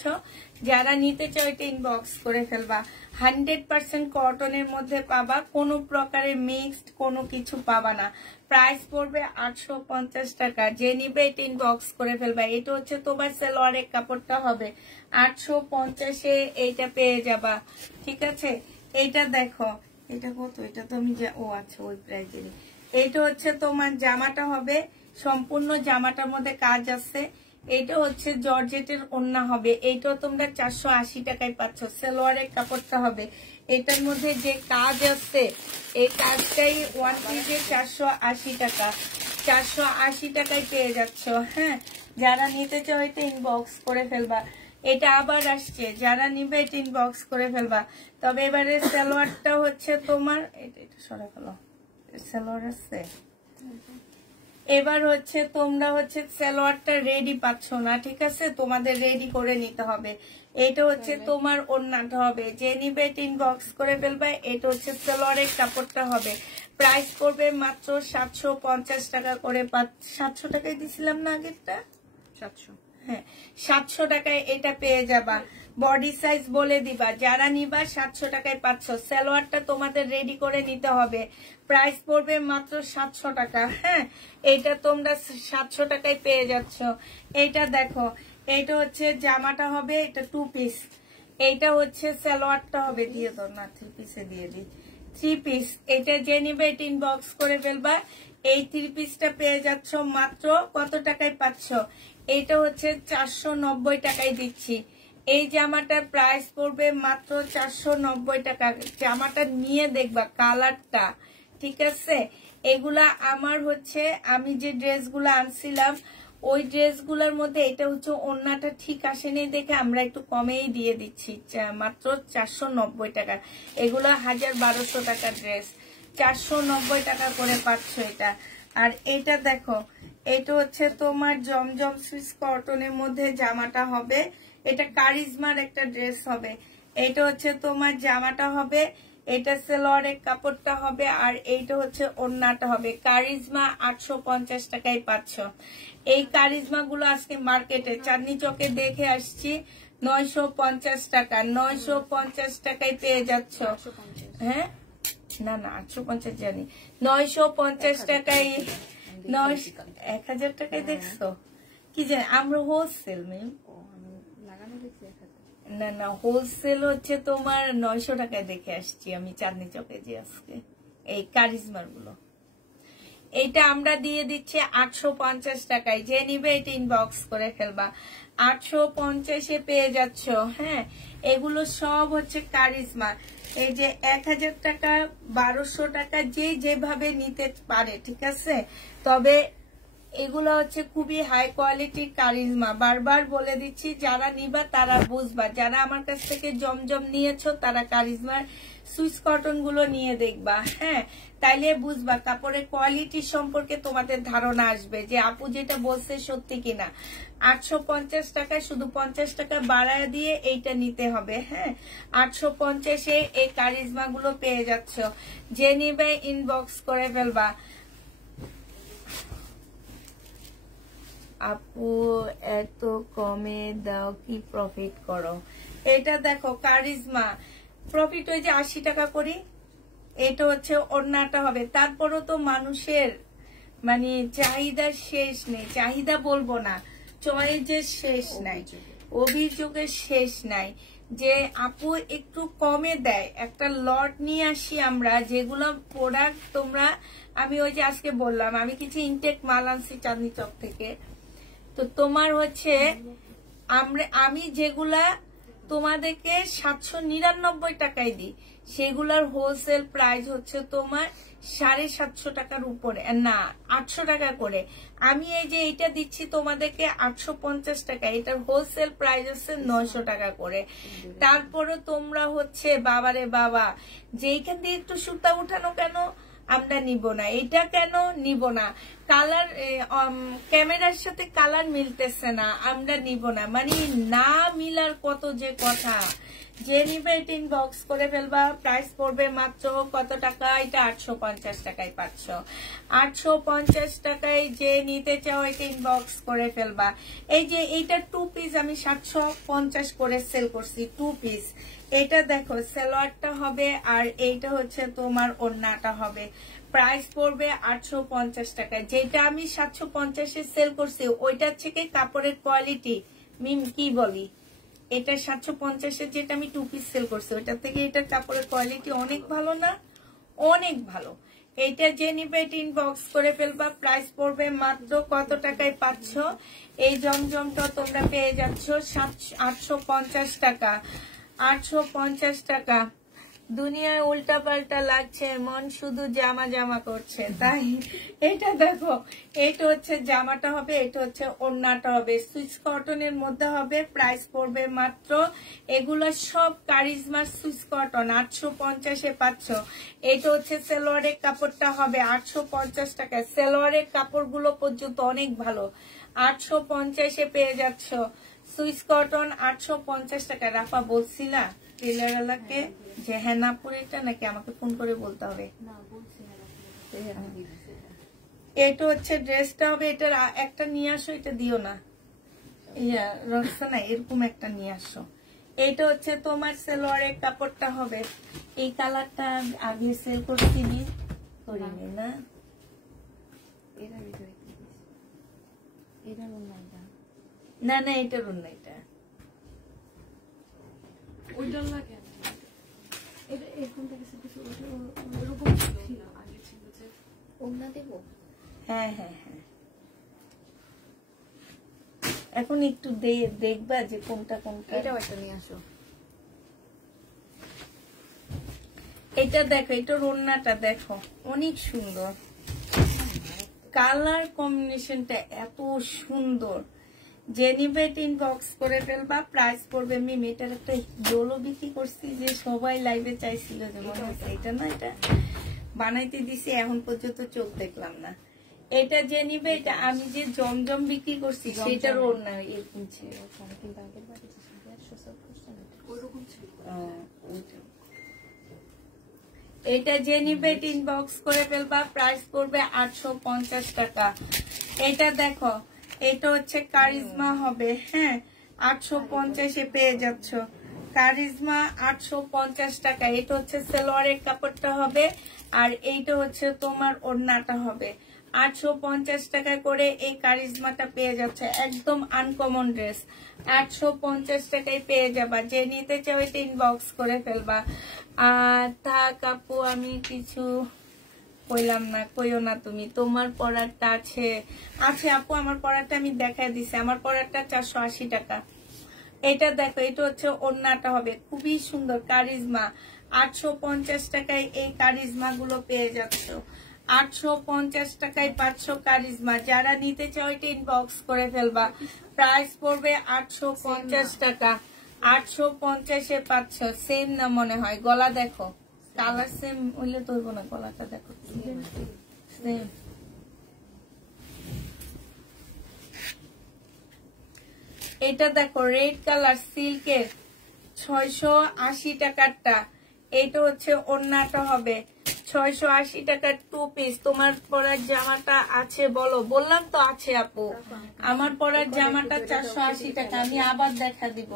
যারা নিতে চাও এটা ইনবক্স করে ফেলবা। 100% কটনের মধ্যে পাবা, কোনো প্রকারের মিক্সড কোনো কিছু পাবা না। প্রাইস পড়বে 850 টাকা। যে নিবে এটা ইনবক্স করে ফেলবা। এটা হচ্ছে তোমার সালোয়ারের কাপড়টা হবে, 850-এ এইটা পেয়ে যাবা, ঠিক আছে। এইটা দেখো, এটা কত, এটা তো আমি ও আচ্ছা ওই প্রাইজেরই। এইটা হচ্ছে তোমার জামাটা হবে, সম্পূর্ণ জামাটার মধ্যে কাজ আছে। এইটা হচ্ছে জর্জেটের ওড়না হবে, এইটাও তোমরা 480 টাকায় পাচ্ছ। সালোয়ারের কাপড়টা হবে, এটার মধ্যে যে কাজ আছে এই কাজটাই ওয়ান পিসে 480 টাকা, 480 টাকায় পেয়ে যাচ্ছ। হ্যাঁ যারা নিতে চাও এটা ইনবক্স করে ফেলবা। এটা আবার আসছে, যারা নিবে এটা ইনবক্স করে ফেলবা। তবে এবারে সালোয়ারটা হচ্ছে তোমার, এটা সরা ফেলো, সালোয়ার আছে। এবার হচ্ছে তোমরা হচ্ছে সালোয়ারটা রেডি পাচ্ছ না, ঠিক আছে, তোমাদের রেডি করে নিতে হবে। এটা হচ্ছে তোমার ওড়নাটা হবে, যে নিবে এটা ইনবক্স করে ফেলবে। এটা হচ্ছে সালোয়ারের কাপড়টা হবে, প্রাইস করবে মাত্র 750 টাকা করে। 700 টাকায় দিছিলাম না আগেরটা, 700, হ্যাঁ 700 টাকায় এটা পেয়ে যাবা। বডি সাইজ বলে দিবা, যারা নিবা 700 টাকায় পাচ্ছ। সালোয়ারটা তোমাদের রেডি করে নিতে হবে, প্রাইস পড়বে মাত্র 700 টাকা। হ্যাঁ এটা তোমরা 700 টাকায় পেয়ে যাচ্ছ। এইটা দেখো, এইটা হচ্ছে জামাটা হবে, এটা 2 পিস। এইটা হচ্ছে সালোয়ারটা হবে, দিয়ে দাও না 3 পিসে দিয়ে দিই, 3 পিস। এটা যে নিবে এটা ইনবক্স করে ফেলবা। এই 3 পিসটা পেয়ে যাচ্ছ মাত্র কত টাকায় পাচ্ছ, এইটা হচ্ছে 490 টাকায় দিচ্ছি। এই জামাটার প্রাইস পড়বে মাত্র 490 টাকা। জামাটা নিয়ে দেখবা কালারটা, ঠিক আছে। এগুলা আমার হচ্ছে, আমি যে ড্রেসগুলো আনছিলাম ওই ড্রেসগুলোর মধ্যে এটা হচ্ছে ওড়নাটা ঠিক আসেনি দেখে আমরা একটু কমেই দিয়ে দিচ্ছি, মাত্র 490 টাকা। এগুলা 1200 টাকা ড্রেস, 490 টাকা করে পাচ্ছ এটা। আর এটা দেখো, এটা হচ্ছে তোমার জমজম সুইস কটনের মধ্যে জামাটা হবে, এটা কারিজমার একটা ড্রেস হবে। এটা হচ্ছে তোমার জামাটা হবে, এটা সালোয়ারের কাপড়টা হবে, আর এইটা হচ্ছে ওড়নাটা হবে। কারিজমা 850 টাকায় পাচ্ছ। এই কারিজমা গুলো আজকে মার্কেটে চাঁদনি চকে দেখে আসছি 950 টাকা, 950 টাকায় পেয়ে যাচ্ছ। হ্যাঁ না 850 জানি, 950 টাকায়, 1000 টাকায় দেখছো কি জানি আমরা হোলসেল ম্যাম, না হোলসেল হচ্ছে তোমার 900 টাকায় দেখে আসছি আমি চাঁদনি চকে যে আজকে এই কারিজমার গুলো। এইটা আমরা দিয়ে দিচ্ছি 850 টাকায়। যে নিবে এটা ইনবক্স করে ফেলবা, 850-এ পেয়ে যাচ্ছ। হ্যাঁ এগুলো সব হচ্ছে কারিজমা। এই যে 1000 টাকা 1200 টাকা যে যেভাবে নিতে পারে, ঠিক আছে। তবে এগুলো হচ্ছে খুবই হাই কোয়ালিটির কারিজমা। বারবার বলে দিচ্ছি, যারা নিবা তারা বুঝবা, যারা আমার কাছ থেকে জমজম নিয়েছো তারা কারিজমার সুইস কটন গুলো নিয়ে দেখবা, হ্যাঁ, তাইলে বুঝবা কাপড়ের কোয়ালিটি সম্পর্কে তোমাদের ধারণা আসবে যে আপু যেটা বলছে সত্যি কিনা। 850 টাকায় শুধু 50 টাকা বাড়ায় দিয়ে এইটা নিতে হবে, হ্যাঁ। 850-এ এই কারিজমা গুলো পেয়ে যাচ্ছ। যে নিবে ইনবক্স করে ফেলবা। আপু এত কমে দাও কি প্রফিট করো? এটা দেখো কারিজমা প্রফিট ওই যে 80 টাকা করি, এটা হচ্ছে ওড়নাটা হবে। তারপরও তো মানুষের মানে চাহিদার শেষ নেই, চাহিদা বলবো না, চয়েসের শেষ নাই, অভিযোগের শেষ নাই। যে আপু একটু কমে দেয়, একটা লট নিয়ে আসি আমরা, যেগুলো প্রোডাক্ট তোমরা, আমি ওই যে আজকে বললাম আমি কিছু ইনটেক মাল আনছি চাঁদনি চক থেকে, তো তোমার হচ্ছে আমি যেগুলা তোমাদেরকে 799 টাকায় দিই, সেগুলার হোলসেল প্রাইস হচ্ছে তোমার 750 টাকার উপরে, না 800 টাকা করে। আমি এই যে এইটা দিচ্ছি তোমাদেরকে 850 টাকা, এটার হোলসেল প্রাইস হচ্ছে 900 টাকা করে। তারপরে তোমরা হচ্ছে বাবারে বাবা, যে এইখান দিয়ে একটু সুতা উঠানো কেন আমরা নিব না, এটা কেন নিব না, কালার ক্যামেরার সাথে কালার মিলতেছে না আমরা নিব না, মানে না মিলার কত যে কথা। যে নিবে এটা ইনবক্স করে ফেলবা। প্রাইস পড়বে মাত্র কত টাকা? এটা 850 টাকায় পাচ্ছ। 850 টাকায় যে নিতে চাও এটা ইনবক্স করে ফেলবা। এই যে এইটা 2 পিস আমি 750 করে সেল করছি, 2 পিস। এটা দেখো সালোয়ারটা হবে আর এইটা হচ্ছে তোমার ওড়নাটা হবে। প্রাইস পড়বে 850 টাকা। যেটা আমি 750-এ সেল করছি ওইটার থেকে কাপড়ের কোয়ালিটি মিম কি বলি, এটা 750-এর যেটা আমি 2 পিস সেল করছি ওইটার থেকে এটার কাপড়ের কোয়ালিটি অনেক ভালো না? অনেক ভালো। এইটা যে নিবে এটা ইনবক্স করে ফেলবা। প্রাইস পড়বে মাত্র কত টাকায় পাচ্ছ? এই জমজমটা তোমরা পেয়ে যাচ্ছ 850 টাকা। 850 টাকা। দুনিয়ায় উল্টা পাল্টা লাগছে, মন শুধু জামা জামা করছে, তাই এটা দেখো, এটা হচ্ছে জামাটা হবে, এটা হচ্ছে ওড়নাটা হবে, সুইচ কটনের মধ্যে হবে। প্রাইস পড়বে মাত্র, এগুলো সব কারিজমার সুইচ কটন, 850-এ পাচ্ছ। এটা হচ্ছে সালোয়ারের কাপড়টা হবে 850 টাকা। সালোয়ারের কাপড়গুলো পর্যন্ত অনেক ভালো, 850-এ পেয়ে যাচ্ছ। সুইচ কটন 850 টাকা। রাফা বলছিলা টেলারওয়ালাকে যে হ্যাঁ না পরে এটা নাকি আমাকে ফোন করে বলতে হবে? এটা হচ্ছে ড্রেসটা হবে, এটার একটা নিয়ে আসো, এটা দিও না, ইয়া রক্সানা এরকম একটা নিয়ে আসো। এটা হচ্ছে তোমার সালোয়ারের কাপড়টা হবে। এই কালারটা আগে সেল করছিলি করিনি না? না না এটার অন্য, এটা ওইটার লাগে এটা এখন থেকে এরকম ছিল আগে ছিল যে ওনা দেব। হ্যাঁ হ্যাঁ হ্যাঁ, এখন একটু দেখবা যে কোনটা কোনটা। এটাও একটা নিয়ে আসো। এটা দেখো, এটার ওড়নাটা দেখো অনেক সুন্দর, কালার কম্বিনেশনটা এত সুন্দর। যে নিবে ইনবক্স করে ফেলবা। প্রাইস পড়বে মিম, এটার একটা ডোলো বিক্রি করছি যে সবাই লাইভে চাইছিল, যে মনে হচ্ছে এটা না, এটা বানাইতে দিছি এখন পর্যন্ত চোখ দেখলাম না। এটা যে নিবে, এটা আমি যে জমজম বিক্রি করছি সেটার ওড়না এরকম ছিল, কিন্তু আগের বাড়ি ওরকম ছিল। এটা যে নিবে ইনবক্স করে ফেলবা। প্রাইস পড়বে 850 টাকা। এটা দেখো, এটা হচ্ছে কারিজমা হবে, হ্যাঁ 850-এ পেয়ে যাচ্ছ। কারিজমা 850 টাকা। এটা হচ্ছে সালোয়ারের কাপড়টা হবে আর এইটা হচ্ছে তোমার ওড়নাটা হবে। 850 টাকা করে এই কারিজমাটা পেয়ে যাচ্ছে, একদম আনকমন ড্রেস। 850 টাকায় পেয়ে যাবা। যে নিতে চাও এটা ইনবক্স করে ফেলবা। আর থাক আপু, আমি কিছু কইলাম না, কইও না তুমি, তোমার পড়ারটা আছে আপু, আমার পড়ারটা আমি দেখাই দিছি, আমার পড়ারটা 480 টাকা। এটা দেখো, এটা হচ্ছে ওড়নাটা হবে, খুবই সুন্দর কারিজমা। 850 টাকায় এই কারিজমা গুলো পেয়ে যাচ্ছ। 850 টাকায় 500 কারিজমা। যারা নিতে চাও এটা ইনবক্স করে ফেলবা। প্রাইস পড়বে 850 টাকা। 850 500 সেম না মনে হয়। গলা দেখো, কালার সেম হইলে ধরবো না, গলাটা দেখো সেম। এটা দেখো রেড কালার সিল্কের 680 টাকারটা। এটা হচ্ছে ওড়নাটা হবে 680 টাকার 2 পিস। তোমার পরার জামাটা আছে বলো? বললাম তো আছে আপু। আমার পরার জামাটা 480 টাকা। আমি আবার দেখা দিব।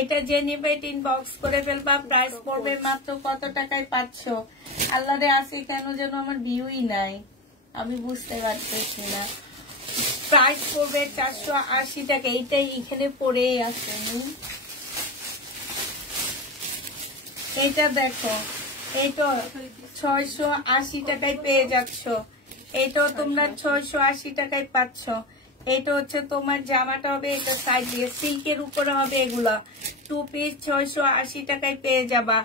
এটা যে নিবে ইনবক্স করে ফেলবা। প্রাইস পড়বে মাত্র কত টাকায়? 500। আল্লাহরে আসি কেন যেন আমার ভিউই নাই, আমি বুঝতে পারতেছি না। প্রাইস পড়বে 480 টাকা। এইটাই এখানে পড়েই আছে। এইটা দেখো, এইটা 680 টাকায় পেয়ে যাচ্ছ। এইটাও তোমরা 680 টাকায় পাচ্ছ। এটা হচ্ছে তোমার জামাটা হবে, এটা সাইড দিয়ে সিল্কের উপরে হবে। এগুলা 2 পিস 680 টাকায় পেয়ে যাবা।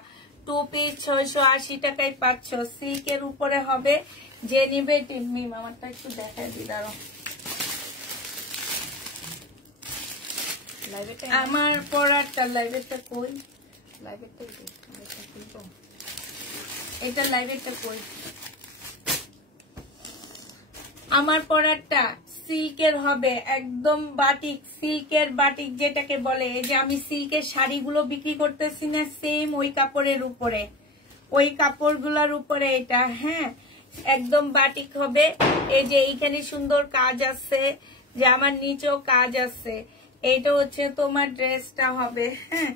2 পিস 680 টাকায় পাচ্ছ, সিল্কের উপরে হবে। যে নিবে টিম্মি আমারটা একটু দেখাই দি, দাঁড়াও। আমার পরারটা লাইভেরটা কই? এটা লাইভেরটা কই? আমার পরারটা সিল্কের হবে, একদম বাটিক, সিল্কের বাটিক যেটাকে বলে। এই যে আমি সিল্কের শাড়িগুলো বিক্রি করতেছি না, সেম ওই কাপড়ের উপরে, ওই কাপড়গুলোর উপরে এটা। হ্যাঁ, একদম বাটিক হবে। এই যে এইখানে সুন্দর কাজ আছে, যে আমার নিচেও কাজ আছে। এইটা হচ্ছে তোমার ড্রেসটা হবে। হ্যাঁ,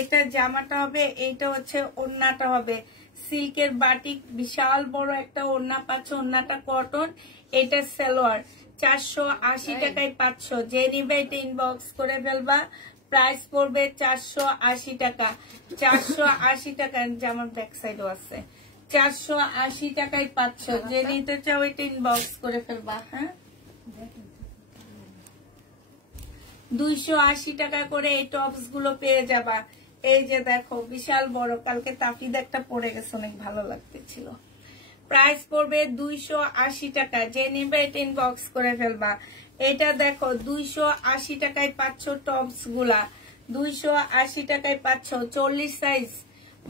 এটা জামাটা হবে। এইটা হচ্ছে ওড়নাটা হবে সিল্কের বাটিক। বিশাল বড় একটা ওড়না পাচ্ছ। ওড়নাটা কটন। এটা সালোয়ার। 480 টাকায় পাচ্ছ। যে নিবে এটা ইনবক্স করে ফেলবা। প্রাইস পড়বে 480 টাকা। 480 টাকা। জামার ব্যাক সাইডও আছে। 480 টাকায় পাচ্ছ। যে নিতে চাও এটা ইনবক্স করে ফেলবা। হ্যাঁ, 280 টাকা করে এই টপস গুলো পেয়ে যাবা। এই যে দেখো বিশাল বড়, কালকে তাফিদ একটা পরে গেছে, অনেক ভালো লাগতেছিল। প্রাইস পড়বে 280 টাকা। যে নেবে এটা ইনবক্স করে ফেলবা। এটা দেখো 280 টাকায় পাচ্ছ টপস গুলা। 280 টাকায় পাচ্ছ। 40 সাইজ,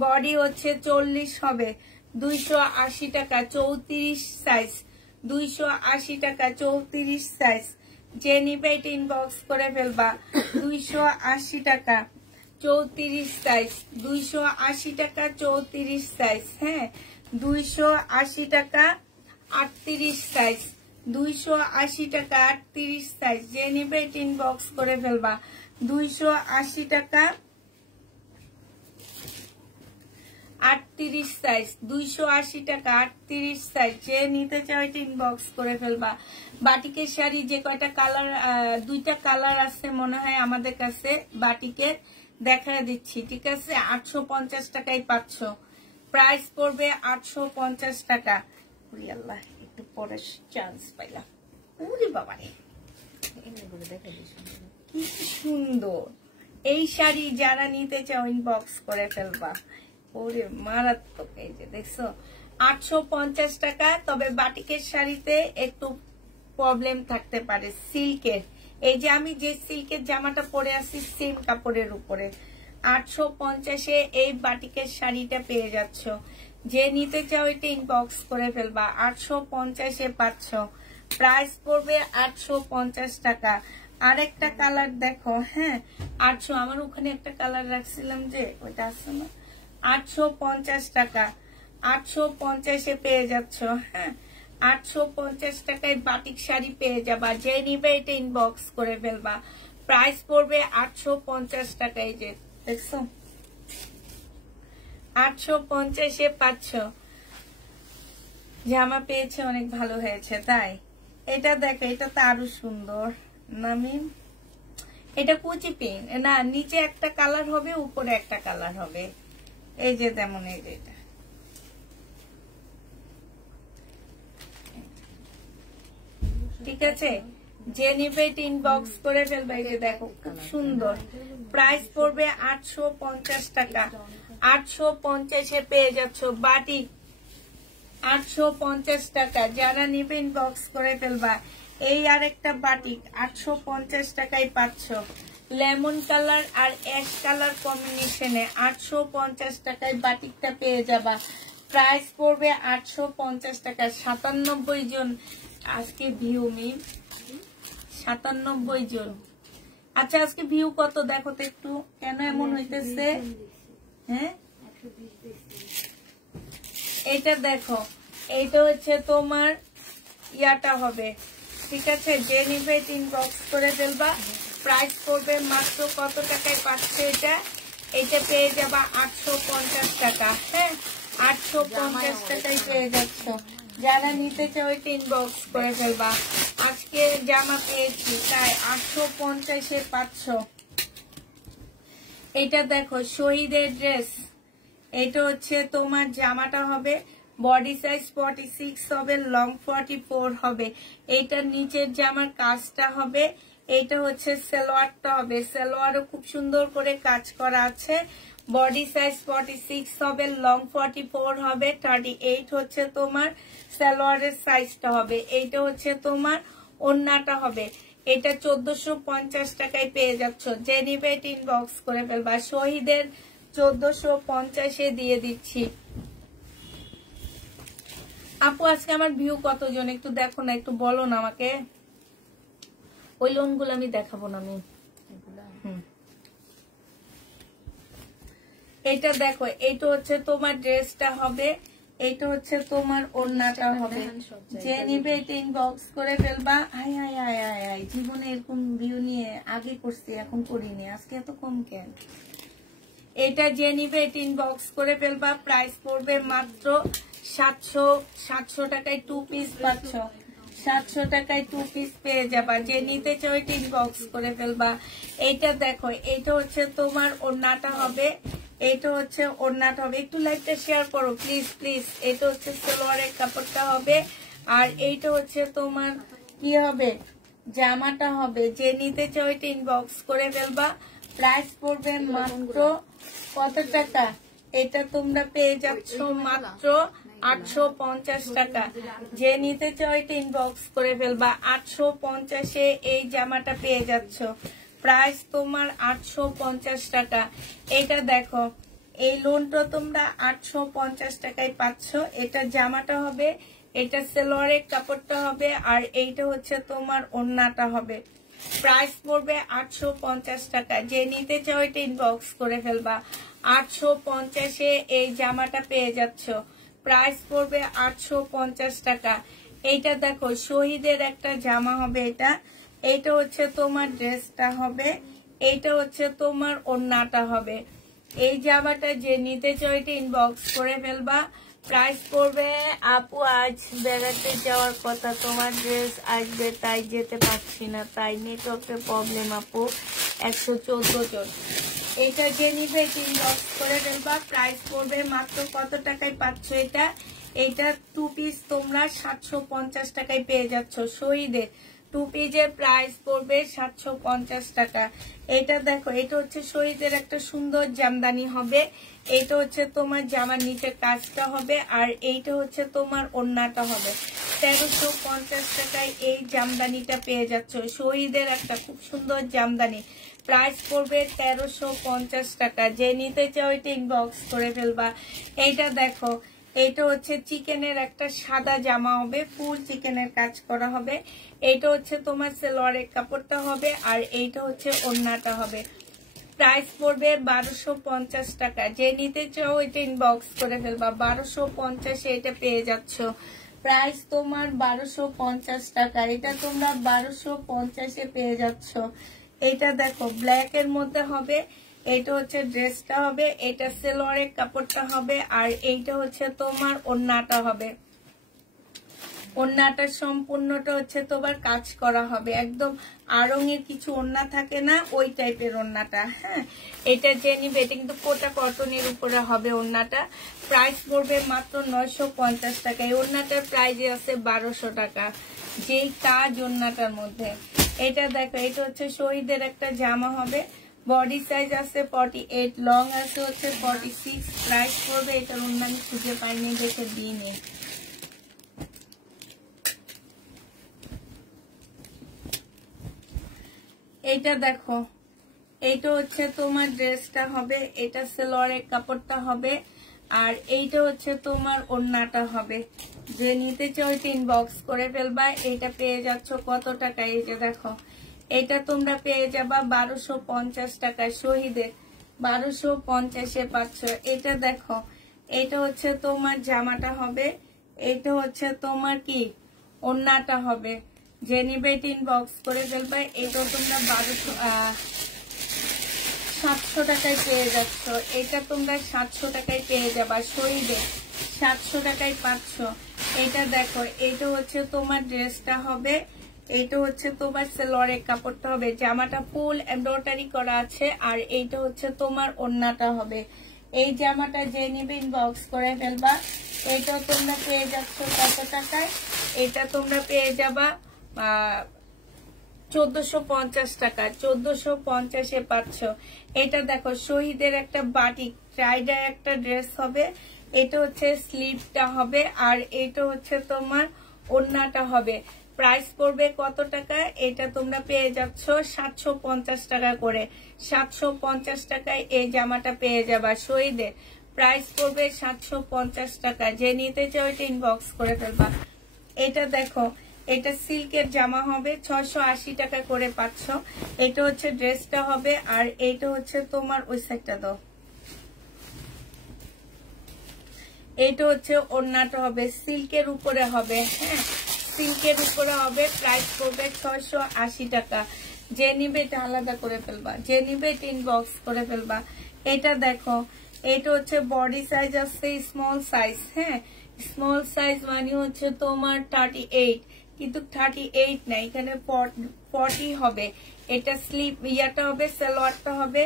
বডি হচ্ছে 40 হবে। 280 টাকা। 34 সাইজ, 280 টাকা। 34 সাইজ। যে নিবে এটা ইনবক্স করে ফেলবা। 280 টাকা 34 সাইজ। 280 টাকা 34 সাইজ। হ্যাঁ, 280 টাকা 38 সাইজ। 280 টাকা 38 সাইজ। যে নিবে এটা ইনবক্স করে ফেলবা। 280 টাকা 38 সাইজ। 280 টাকা 38 সাইজ। যে নিতে চাও এটা ইনবক্স করে ফেলবা। বাটিকের শাড়ি যে কয়টা কালার, 2টা কালার আছে মনে হয় আমাদের কাছে বাটিকের, দেখা দিচ্ছি। ঠিক আছে, 850 টাকায় পাচ্ছ। প্রাইস পড়বে 850 টাকা। আল্লাহ, একটু পরে চান্স পাইলাম। ওরে বাবা রে, কি সুন্দর এই শাড়ি। যারা নিতে চাও ইনবক্স করে ফেলবা। ওরে মারাত্মক। এই যে দেখছো 850 টাকা। তবে বাটিকের শাড়িতে একটু প্রবলেম থাকতে পারে সিল্কের। এই যে আমি যে সিল্কের জামাটা পরে আছি সেম কাপড়ের উপরে 850-এ এই বাটিকের শাড়িটা পেয়ে যাচ্ছ। যে নিতে চাও এটা ইনবক্স করে ফেলবা। 850-এ পাচ্ছ। প্রাইস পড়বে 850 টাকা। আরেকটা কালার দেখো। হ্যাঁ, 800। আমার ওখানে একটা কালার রাখছিলাম, যে ওইটা আছে না। 850 টাকা। 850-এ পেয়ে যাচ্ছ। হ্যাঁ, 850 টাকায় বাটিক শাড়ি পেয়ে যাবা। যে নিবে এটা ইনবক্স করে ফেলবা। প্রাইস পড়বে 850 টাকা। এই যে দেখছো 850-এ পাচ্ছ। জামা পেয়েছে, অনেক ভালো হয়েছে তাই। এটা দেখো, এটা তো আরো সুন্দর। নামিন, এটা কুচি পিন না, নিচে একটা কালার হবে, উপরে একটা কালার হবে। এই যে তেমন, এই যে এটা ঠিক আছে। যে নিবে ইনবক্স করে ফেলবে। এই যে দেখো খুব সুন্দর। প্রাইস পড়বে 850 টাকা। 850-এ পেয়ে যাচ্ছ। বাটিক 850 টাকা। যারা নিবে ইনবক্স করে ফেলবা। এই আরেকটা বাটিক 850 টাকায় পাচ্ছ। লেমন কালার আর অ্যাশ কালার কম্বিনেশনে 850 টাকায় বাটিকটা পেয়ে যাবা। প্রাইস পড়বে 850 টাকা। 97 জন আজকে ভিউ মি 97 জন। আচ্ছা আজকে ভিউ কত দেখো তো একটু, কেন এমন হইতেছে? হ্যাঁ এটা দেখো, এইটা হচ্ছে তোমার ইয়াটা হবে, ঠিক আছে? যে নিবে ইনবক্স করে ফেলবা। প্রাইস পড়বে মাত্র কত টাকায় পাচ্ছে এটা? এটা পেয়ে যাবা 850 টাকা। হ্যাঁ 850 টাকায় পেয়ে যাচ্ছ। যারা নিতে চাও এটা ইনবক্স করে ফেলবা। আজকে জামা পেয়েছি তাই 850-এ পাচ্ছ। এটা দেখো শহীদের ড্রেস, এটা হচ্ছে তোমার জামাটা হবে বডি সাইজ 46 হবে, লং 44 হবে। এইটার নিচের জামার কাজটা হবে, এটা হচ্ছে সালোয়ারটা হবে। সালোয়ারও খুব সুন্দর করে কাজ করা আছে। বডি সাইজ 46 হবে, লং 44 হবে, 38 হচ্ছে তোমার সালোয়ারের সাইজটা হবে। এইটা হচ্ছে তোমার ওড়নাটা হবে। এটা 1450 টাকায় পেয়ে যাচ্ছ। যে নিবে ইনবক্স করে ফেলবা। শহীদের 1450-এ দিয়ে দিচ্ছি। আপু আজকে আমার ভিউ কতজন একটু দেখো না, একটু বলো না আমাকে। ওই লোনগুলো আমি দেখাবো না আমি। এটা দেখো, এটা হচ্ছে তোমার ড্রেসটা হবে, এটা হচ্ছে তোমার ওড়নাটা হবে। যে নিবে এটা ইনবক্স করে ফেলবা। High high high high high, জীবনে এরকম ভিউ নিয়ে আগে করছি, এখন করিনি। আজকে এত কম কেন? এটা যে নিবে এটা ইনবক্স করে ফেলবা। প্রাইস পড়বে মাত্র 700 টাকায় 2 পিস পাচ্ছ। 700 টাকায় 2 পিস পেয়ে যাবা। যে নিতে চাও এটা ইনবক্স করে ফেলবা। এইটা দেখো, এটা হচ্ছে তোমার ওড়নাটা হবে, এটা হচ্ছে ওড়নাটা হবে। একটু লাইভটা শেয়ার করো প্লিজ প্লিজ। এটা হচ্ছে সালোয়ারের কাপড়টা হবে, আর এইটা হচ্ছে তোমার কি হবে, জামাটা হবে। যে নিতে চাও এটা ইনবক্স করে ফেলবা। প্রাইস পড়বে মাত্র কত টাকা? এটা তোমরা পেয়ে যাচ্ছ মাত্র 850 টাকা। যে নিতে চাও এটা ইনবক্স করে ফেলবা। 850-এ এই জামাটা পেয়ে যাচ্ছ। প্রাইস তোমার 850 টাকা। এটা দেখো, এই লোনটা তোমরা 850 টাকায় পাচ্ছ। এটা জামাটা হবে, এটা সালোয়ারের কাপড়টা হবে, আর এইটা হচ্ছে তোমার ওড়নাটা হবে। প্রাইস পড়বে 850 টাকা। যে নিতে চাও এটা ইনবক্স করে ফেলবা। 850-এ এই জামাটা পেয়ে যাচ্ছ। প্রাইস পড়বে 850 টাকা। এইটা দেখো, শহীদের একটা জামা হবে। এইটা হচ্ছে তোমার ড্রেসটা হবে, এইটা হচ্ছে তোমার ওড়নাটা হবে। এই জামাটা যে নিতে চাও এটা ইনবক্স করে ফেলবা। প্রাইস পড়বে, আপু আজ বেড়াতে যাওয়ার কথা, তোমার ড্রেস আসবে তাই যেতে পারছি না, তাই নেটওয়ার্কের প্রবলেম আপু। 114 জন। এটা যে নিবে ইনবক্স করে ফেলবা। প্রাইস পড়বে মাত্র কত টাকায় পাচ্ছ এটা? এটা 2 পিস তোমরা 750 টাকায় পেয়ে যাচ্ছ। শহীদের 2 পিসের প্রাইস পড়বে 750 টাকা। এটা দেখো, এটা হচ্ছে শহীদের একটা সুন্দর জামদানি হবে। এটা হচ্ছে তোমার জামার নিচে কাজটা হবে, আর এইটা হচ্ছে তোমার ওড়নাটা হবে। 1350 টাকায় এই জামদানিটা পেয়ে যাচ্ছ। শহীদের একটা খুব সুন্দর জামদানি। প্রাইস পড়বে 1350 টাকা। যে নিতে চাও এটা ইনবক্স করে ফেলবা। এইটা দেখো, এইটা হচ্ছে চিকেনের একটা সাদা জামা হবে, ফুল চিকেনের কাজ করা হবে। এইটা হচ্ছে তোমার সালোয়ারের কাপড়টা হবে, আর এইটা হচ্ছে ওড়নাটা হবে। প্রাইস পড়বে 1250 টাকা। যে নিতে চাও এটা ইনবক্স করে ফেলবা। 1250-এ এটা পেয়ে যাচ্ছ। প্রাইস তোমার 1250 টাকা। এটা তোমরা 1250-এ পেয়ে যাচ্ছ। এটা দেখো, ব্ল্যাক এর মধ্যে হবে। এটা হচ্ছে ড্রেসটা হবে, এটা সালোয়ারের কাপড়টা হবে, আর এইটা হচ্ছে তোমার ওড়নাটা হবে। ওড়নাটা সম্পূর্ণটা হচ্ছে তোমার কাজ করা হবে, একদম আড়ঙের কিছু ওড়না থাকে না, ওই টাইপের ওড়নাটা। হ্যাঁ, এটা যে নিবে, এটা কিন্তু কোটা কটনের উপরে হবে ওড়নাটা। প্রাইস পড়বে মাত্র 950 টাকা। এই ওড়নাটার প্রাইস আছে 1200 টাকা, যেই কাজ ওড়নাটার মধ্যে। এটা দেখো, এটা হচ্ছে শহীদের একটা জামা হবে, বডি সাইজ আছে 48, লং আছে হচ্ছে 46। প্রাইস পড়বে, এটার ওড়না আমি খুঁজে পাইনি, দেখে দিইনি। এইটা দেখো, এইটা হচ্ছে তোমার ড্রেসটা হবে, এটা সালোয়ারের কাপড়টা হবে, আর এইটা হচ্ছে তোমার ওড়নাটা হবে। যে নিতে চাও ইনবক্স করে ফেলবা। এটা পেয়ে যাচ্ছ কত টাকায়? এই যে দেখো, এটা তোমরা পেয়ে যাবা 1250 টাকায় শহীদের, 1250-এ পাচ্ছ। এটা দেখো, এটা হচ্ছে তোমার জামাটা হবে, এটা হচ্ছে তোমার কি ওড়নাটা হবে। যে নিবে ইনবক্স করে ফেলবা। এটা তোমরা 700 টাকায় পেয়ে যাচ্ছ। এটা তোমরা 700 টাকায় পেয়ে যাবা শহীদে, 700 টাকায় পাচ্ছ। এটা দেখো, এটা হচ্ছে তোমার ড্রেসটা হবে, এটা হচ্ছে তোমার সালোয়ারের কাপড়টা হবে, জামাটা ফুল এমব্রয়ডারি করা আছে, আর এইটা হচ্ছে তোমার ওড়নাটা হবে। এই জামাটা যে নিবে ইনবক্স করে ফেলবা। এটা তোমরা পেয়ে যাচ্ছ কত টাকায়? এটা তোমরা পেয়ে যাবা 1450 টাকা, 1450-এ পাচ্ছ। এটা দেখো, শহীদের একটা বাটিক ট্রাইডার একটা ড্রেস হবে, এটা হচ্ছে স্লিভটা হবে, আর এটা হচ্ছে তোমার ওড়নাটা হবে। প্রাইস পড়বে কত টাকা? এটা তোমরা পেয়ে যাচ্ছ 750 টাকা করে, 750 টাকায় এই জামাটা পেয়ে যাবা শহীদের। প্রাইস পড়বে 750 টাকা। যে নিতে চাও এটা ইনবক্স করে ফেলবা। এটা দেখো, এটা সিল্কের জামা হবে, 680 টাকা করে পাচ্ছ। এটা হচ্ছে ড্রেসটা হবে, আর এটা হচ্ছে তোমার ওই সাইডটা দাও, এটা হচ্ছে ওড়নাটা হবে, সিল্কের উপরে হবে। হ্যাঁ, সিল্কের উপরে হবে। প্রাইস পড়বে 680 টাকা। যে নিবে এটা আলাদা করে ফেলবা, যে নিবে এটা ইনবক্স করে ফেলবা। এটা দেখো, এটা হচ্ছে বডি সাইজ আছে স্মল সাইজ। হ্যাঁ, স্মল সাইজ মানে হচ্ছে তোমার 38, কিন্তু 38 না, এখানে 40 হবে। এটা স্লিপ ইয়াটা হবে, সালোয়ারটা হবে,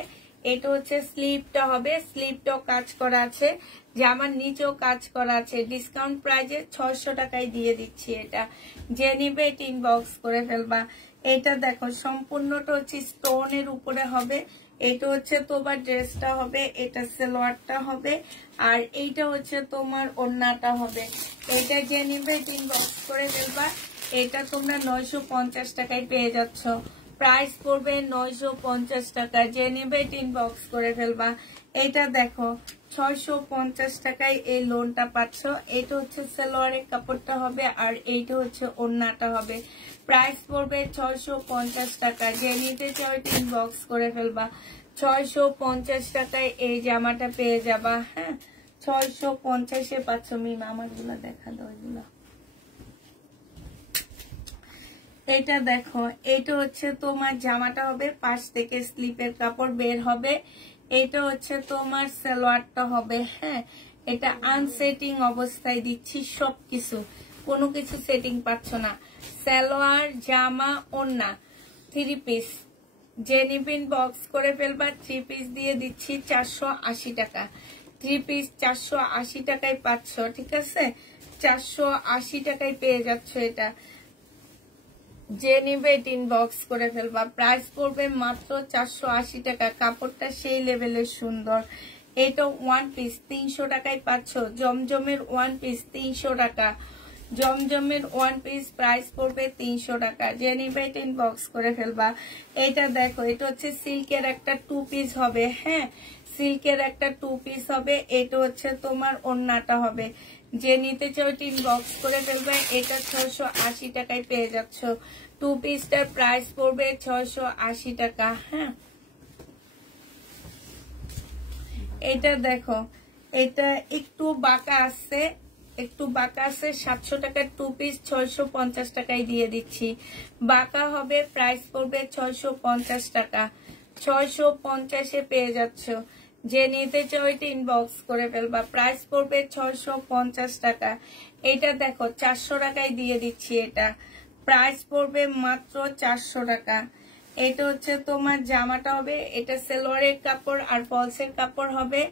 এটা হচ্ছে স্লিভটা হবে, স্লিভটাও কাজ করা আছে, জামার নিচেও কাজ করা আছে। ডিসকাউন্ট প্রাইজে 600 টাকায় দিয়ে দিচ্ছি এটা। যে নিবে এটা ইনবক্স করে ফেলবা। এটা দেখো, সম্পূর্ণটা হচ্ছে স্টোনের উপরে হবে, এটা হচ্ছে তোমার ড্রেসটা হবে, এটা সালোয়ারটা হবে, আর এইটা হচ্ছে তোমার ওড়নাটা হবে। এটা যে নিবে এটা ইনবক্স করে ফেলবা। এটা তোমরা 950 টাকায় পেয়ে যাচ্ছ। প্রাইস পড়বে 950 টাকা। যে নেবে ইনবক্স করে ফেলবা। এটা দেখো, 650 টাকায় এই লোনটা পাচ্ছ। এটা হচ্ছে সালোয়ারের কাপড়টা হবে, আর এইটা হচ্ছে ওড়নাটা হবে। প্রাইস পড়বে 650 টাকা। যে নিতে চাও ইনবক্স করে ফেলবা। 650 টাকায় এই জামাটা পেয়ে যাবা। হ্যাঁ, 650-এ পাচ্ছ। মিম আমারগুলো দেখা দাও, এগুলো। এটা দেখো, এটা হচ্ছে তোমার জামাটা হবে, পাশ থেকে স্লিপের কাপড় বের হবে। এটা হচ্ছে তোমার সালোয়ারটা হবে। হ্যাঁ, এটা আনসেটিং অবস্থায় দিচ্ছি সবকিছু, কোনো কিছু সেটিং পাচ্ছ না। সালোয়ার, জামা, ওড়না, 3 পিস। যে নিবিন বক্স করে ফেলবা। 3 পিস দিয়ে দিচ্ছি 480 টাকা। 3 পিস 480 টাকায় পাচ্ছ। ঠিক আছে, 480 টাকায় পেয়ে যাচ্ছ এটা। যে নিবে ইনবক্স করে ফেলবা। প্রাইস পড়বে মাত্র 480 টাকা। কাপড়টা সেই লেভেলের সুন্দর। এটা 1 পিস 300 টাকায় পাচ্ছ। জমজমের 1 পিস 300 টাকা। জমজমের 1 পিস প্রাইস পড়বে 300 টাকা। যে নিবে ইনবক্স করে ফেলবা। এটা দেখো, এটা হচ্ছে সিল্কের একটা 2 পিস হবে। হ্যাঁ, সিল্কের একটা 2 পিস হবে। এটা হচ্ছে তোমার ওড়নাটা হবে। যে নিতে চাও ইনবক্স করে ফেলবে। এটা 680 টাকায় পেয়ে যাচ্ছ। 2 পিসটার প্রাইস পড়বে 680 টাকা। হ্যাঁ, এটা দেখো, এটা একটু বাঁকা আছে, একটু বাঁকা আছে। 700 টাকার 2 পিস 650 টাকায় দিয়ে দিচ্ছি। বাঁকা হবে, প্রাইস পড়বে 650 টাকা। 650-এ পেয়ে যাচ্ছ। যে নিতে চাও এটা ইনবক্স করে ফেলবা। প্রাইস পড়বে 650 টাকা। এটা দেখো, 400 টাকায় দিয়ে দিচ্ছি এটা। প্রাইস পড়বে মাত্র 400 টাকা। এটা হচ্ছে তোমার জামাটা হবে, এটা সালোয়ারের কাপড় আর ফলসের কাপড় হবে।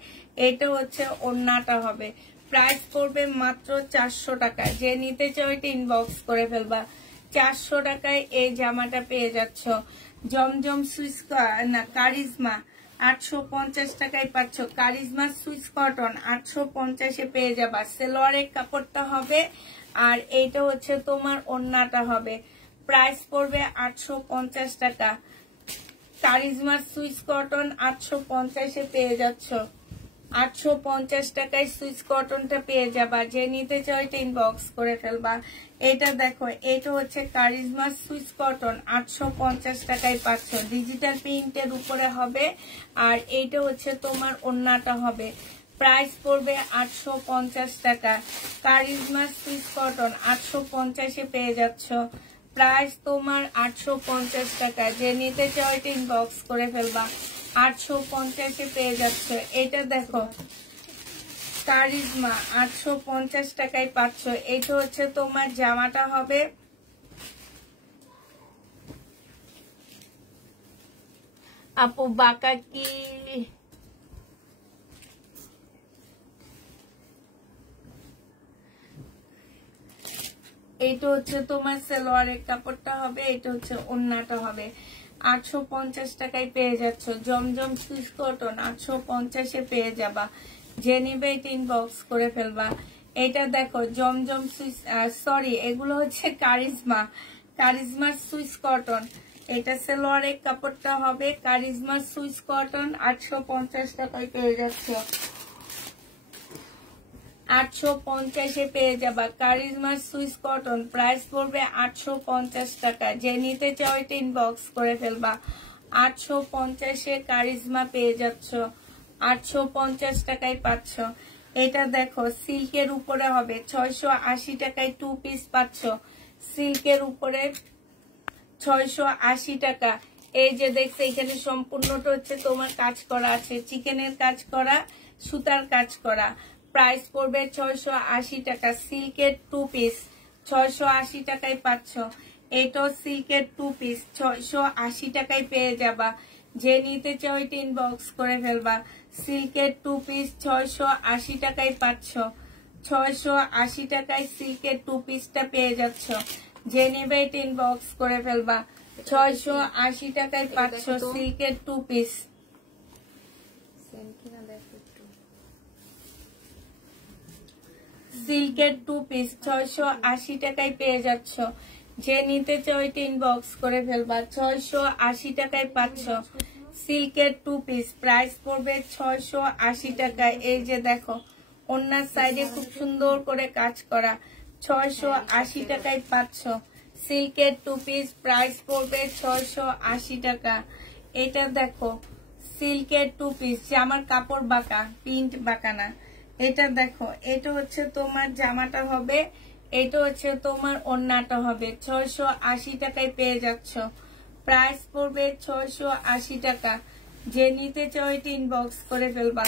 এটা হচ্ছে ওড়নাটা হবে। প্রাইস পড়বে মাত্র 400 টাকা। যে নিতে চাও এটা ইনবক্স করে ফেলবা। 400 টাকায় এই জামাটা পেয়ে যাচ্ছ। জমজম সুইস না কারিজমা 850 টাকায় পাচ্ছ। কারিজমা সুইস কটন 850-এ পেয়ে যাবা। সালোয়ারের কাপড়টা হবে, আর এইটা হচ্ছে তোমার ওড়নাটা হবে। প্রাইস পড়বে 850 টাকা। কারিজমা সুইস কটন 850-এ পেয়ে যাচ্ছ। 850 টাকায় সুইস কটনটা পেয়ে যাবা। যে নিতে চাও এটা ইনবক্স করে ফেলবা। এটা দেখো, এটা হচ্ছে কারিজমা সুইস কটন, 850 টাকায় পাচ্ছ। ডিজিটাল প্রিন্টের উপরে হবে, আর এইটা হচ্ছে তোমার ওড়নাটা হবে। প্রাইস পড়বে 850 টাকা। কারিজমা সুইস কটন 850-এ পেয়ে যাচ্ছ। প্রাইস তোমার 850 টাকা। যে নিতে চাও এটা ইনবক্স করে ফেলবা। 850-এ পেয়ে যাচ্ছে। এটা দেখো, কারিজমা 850 টাকায় পাচ্ছ। এটা হচ্ছে তোমার জামাটা হবে। আপু বাঁকা কি এইটা হচ্ছে তোমার সালোয়ারের কাপড়টা হবে, এটা হচ্ছে ওড়নাটা হবে। 850 টাকায় পেয়ে যাচ্ছ। জমজম সুইস কটন 850-এ পেয়ে যাবা। যে নিবে এটা ইনবক্স করে ফেলবা। এটা দেখো জমজম সুইস, সরি এগুলো হচ্ছে কারিজমা, কারিজমা সুইস কটন। এটা সালোয়ারের কাপড়টা হবে। কারিজমা সুইস কটন 850 টাকায় পেয়ে যাচ্ছ। 850-এ পেয়ে যাবা কারিজমা সুইস কটন। প্রাইস পড়বে 850 টাকা। যে নিতে চাও এটা ইনবক্স করে ফেলবা। 850-এ কারিজমা পেয়ে যাচ্ছ। 850 টাকায় পাচ্ছ। এটা দেখো সিল্কের উপরে হবে, 680 টাকায় 2 পিস পাচ্ছ। সিল্কের উপরে 680 টাকা। এই যে দেখছো এখানে সম্পূর্ণটা হচ্ছে তোমার কাজ করা আছে, চিকেনের কাজ করা, সুতার কাজ করা। প্রাইস পড়বে 680 টাকা। সিল্কের 2 পিস 680 টাকায় পাচ্ছ। এটাও সিল্কের 2 পিস 680 টাকায় পেয়ে যাবা। যে নিতে চাও এটা ইনবক্স করে ফেলবা। সিল্কের 2 পিস 680 টাকায় পাচ্ছ। 680 টাকায় সিল্কের 2 পিসটা পেয়ে যাচ্ছ। যে নেবে এটা ইনবক্স করে ফেলবা। 680 টাকায় পাচ্ছ সিল্কের 2 পিস। সিল্কের 2 পিস 680 টাকায় পেয়ে যাচ্ছ। যে নিতে চাও এটা ইনবক্স করে ফেলবা। 680 টাকায় পাচ্ছ সিল্কের 2 পিস। প্রাইস পড়বে 680 টাকায়। এই যে দেখো ওনার সাইডে খুব সুন্দর করে কাজ করা, 680 টাকায় পাচ্ছ সিল্কের 2 পিস। প্রাইস পড়বে 680 টাকা। এটা দেখো সিল্কের 2 পিস, জামার কাপড় বাঁকা, প্রিন্ট বাঁকা না। এটা দেখো, এটা হচ্ছে তোমার জামাটা হবে, এটা হচ্ছে তোমার ওড়নাটা হবে। 680 টাকায় পেয়ে যাচ্ছ। প্রাইস পড়বে 680 টাকা। যে নিতে চাও এটা ইনবক্স করে ফেলবা।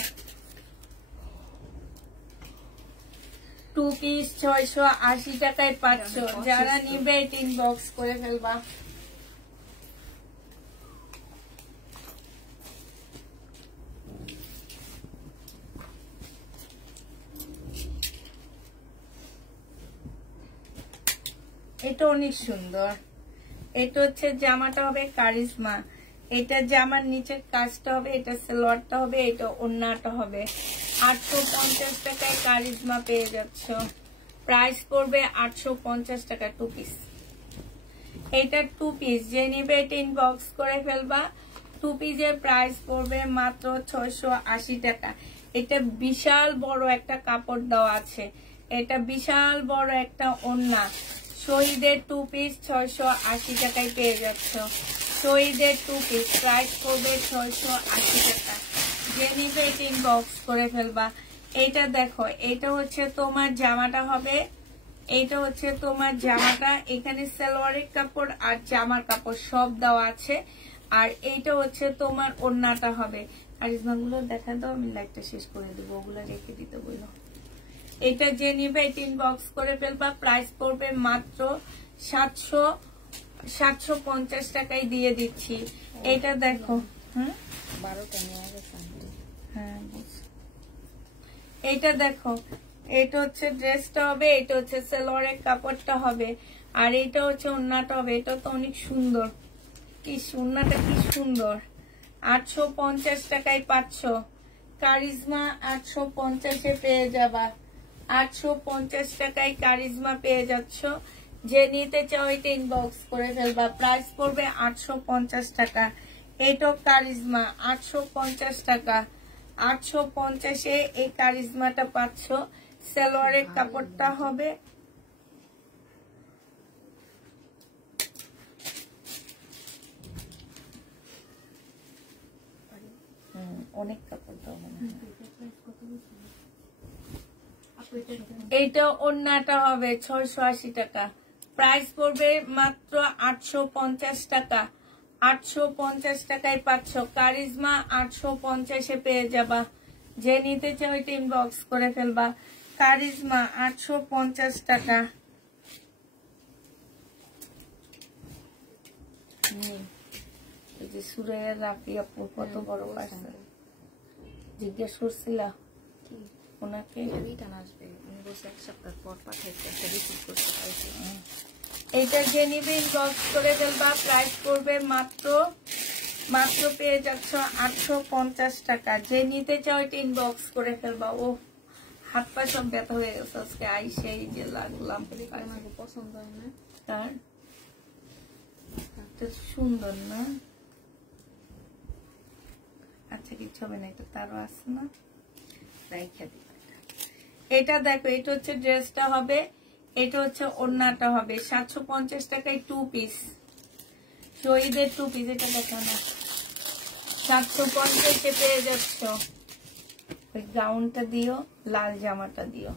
2 পিস 680 টাকায় পাচ্ছ। যারা নিবে এটা ইনবক্স করে ফেলবা। এটা অনেক সুন্দর। এটা হচ্ছে জামাটা হবে কারিজমা। এটা জামার নিচের কাজটা হবে, এটা সালোয়ারটা হবে, এটা ওড়নাটা হবে। 850 টাকায় কারিজমা পেয়ে যাচ্ছ। প্রাইস পড়বে 850 টাকা 2 পিস। এটা 2 পিস। যে নিবে এটা ইনবক্স করে ফেলবা। 2 পিসের প্রাইস পড়বে মাত্র 680 টাকা। এটা বিশাল বড় একটা কাপড় দেওয়া আছে, এটা বিশাল বড় একটা ওড়না। শহীদের 2 পিস 680 টাকায় পেয়ে যাচ্ছ। শহীদের 2 পিস প্রাইস পড়বে 680 টাকা। যে নিবে এটা ইনবক্স করে ফেলবা। এটা দেখো, এটা হচ্ছে তোমার জামাটা হবে, এটা হচ্ছে তোমার জামাটা। এখানে সালোয়ারের কাপড় আর জামার কাপড় সব দেওয়া আছে। আর এইটা হচ্ছে তোমার ওড়নাটা হবে। কারিজমা গুলো দেখা দাও, আমি লাইটটা শেষ করে দেবো, ওগুলো রেখে দিতে বললো। এটা যে নিবে এটা ইনবক্স করে ফেলবা। প্রাইস পড়বে মাত্র 750 টাকায় দিয়ে দিচ্ছি। এটা দেখো, হ্যাঁ এটা দেখো, এটা হচ্ছে ড্রেসটা হবে, এটা হচ্ছে সালোয়ারের কাপড়টা হবে, আর এটা হচ্ছে ওড়নাটা হবে। এটা তো অনেক সুন্দর, কি ওড়নাটা কি সুন্দর। 850 টাকায় পাচ্ছ কারিজমা। 850-এ পেয়ে যাবা। 850 টাকায় কারিজমা পেয়ে যাচ্ছ। যে নিতে চাও এটা ইনবক্স করে ফেলবা। প্রাইস পড়বে 850 টাকা। এটাও কারিজমা 850 টাকা। 850-এ এই কারিজমাটা পাচ্ছ। সালোয়ারের কাপড়টা হবে অনেক কাপড় দাও মনে হয়। এইটা ওড়নাটা হবে 680 টাকা। প্রাইস পড়বে মাত্র 850 টাকা। 850 টাকায় পাচ্ছ কারিজমা। 850-এ পেয়ে যাবা। যে নিতে চাও এটা ইনবক্স করে ফেলবা। কারিজমা 850 টাকা। এই যে সুরাইয়া রাফি আপু কত বড় পারছে, জিজ্ঞেস করছিলা ওনাকে? এইটা যে নিবে ইনবক্স করে ফেলবা। প্রাইস করবে মাত্র পেয়ে যাচ্ছ 850 টাকা। যে নিতে চাও এটা ইনবক্স করে ফেলবা। ও হাত পা সব ব্যথা হয়ে গেছে আজকে আইসে। এই যে লাগলাম পছন্দ হয় না তার সুন্দর না? আচ্ছা কিছু হবে না, এটা তারও আছে না, রাইখা দিই। এটা দেখো, এটা হচ্ছে ড্রেসটা হবে, এটা হচ্ছে ওড়নাটা হবে। 750 টাকায় 2 পিস, শহীদের 2 পিস। এটা দেখো না, 750-এ পেয়ে যাচ্ছ। ওই গাউনটা দিও, লাল জামাটা দিও।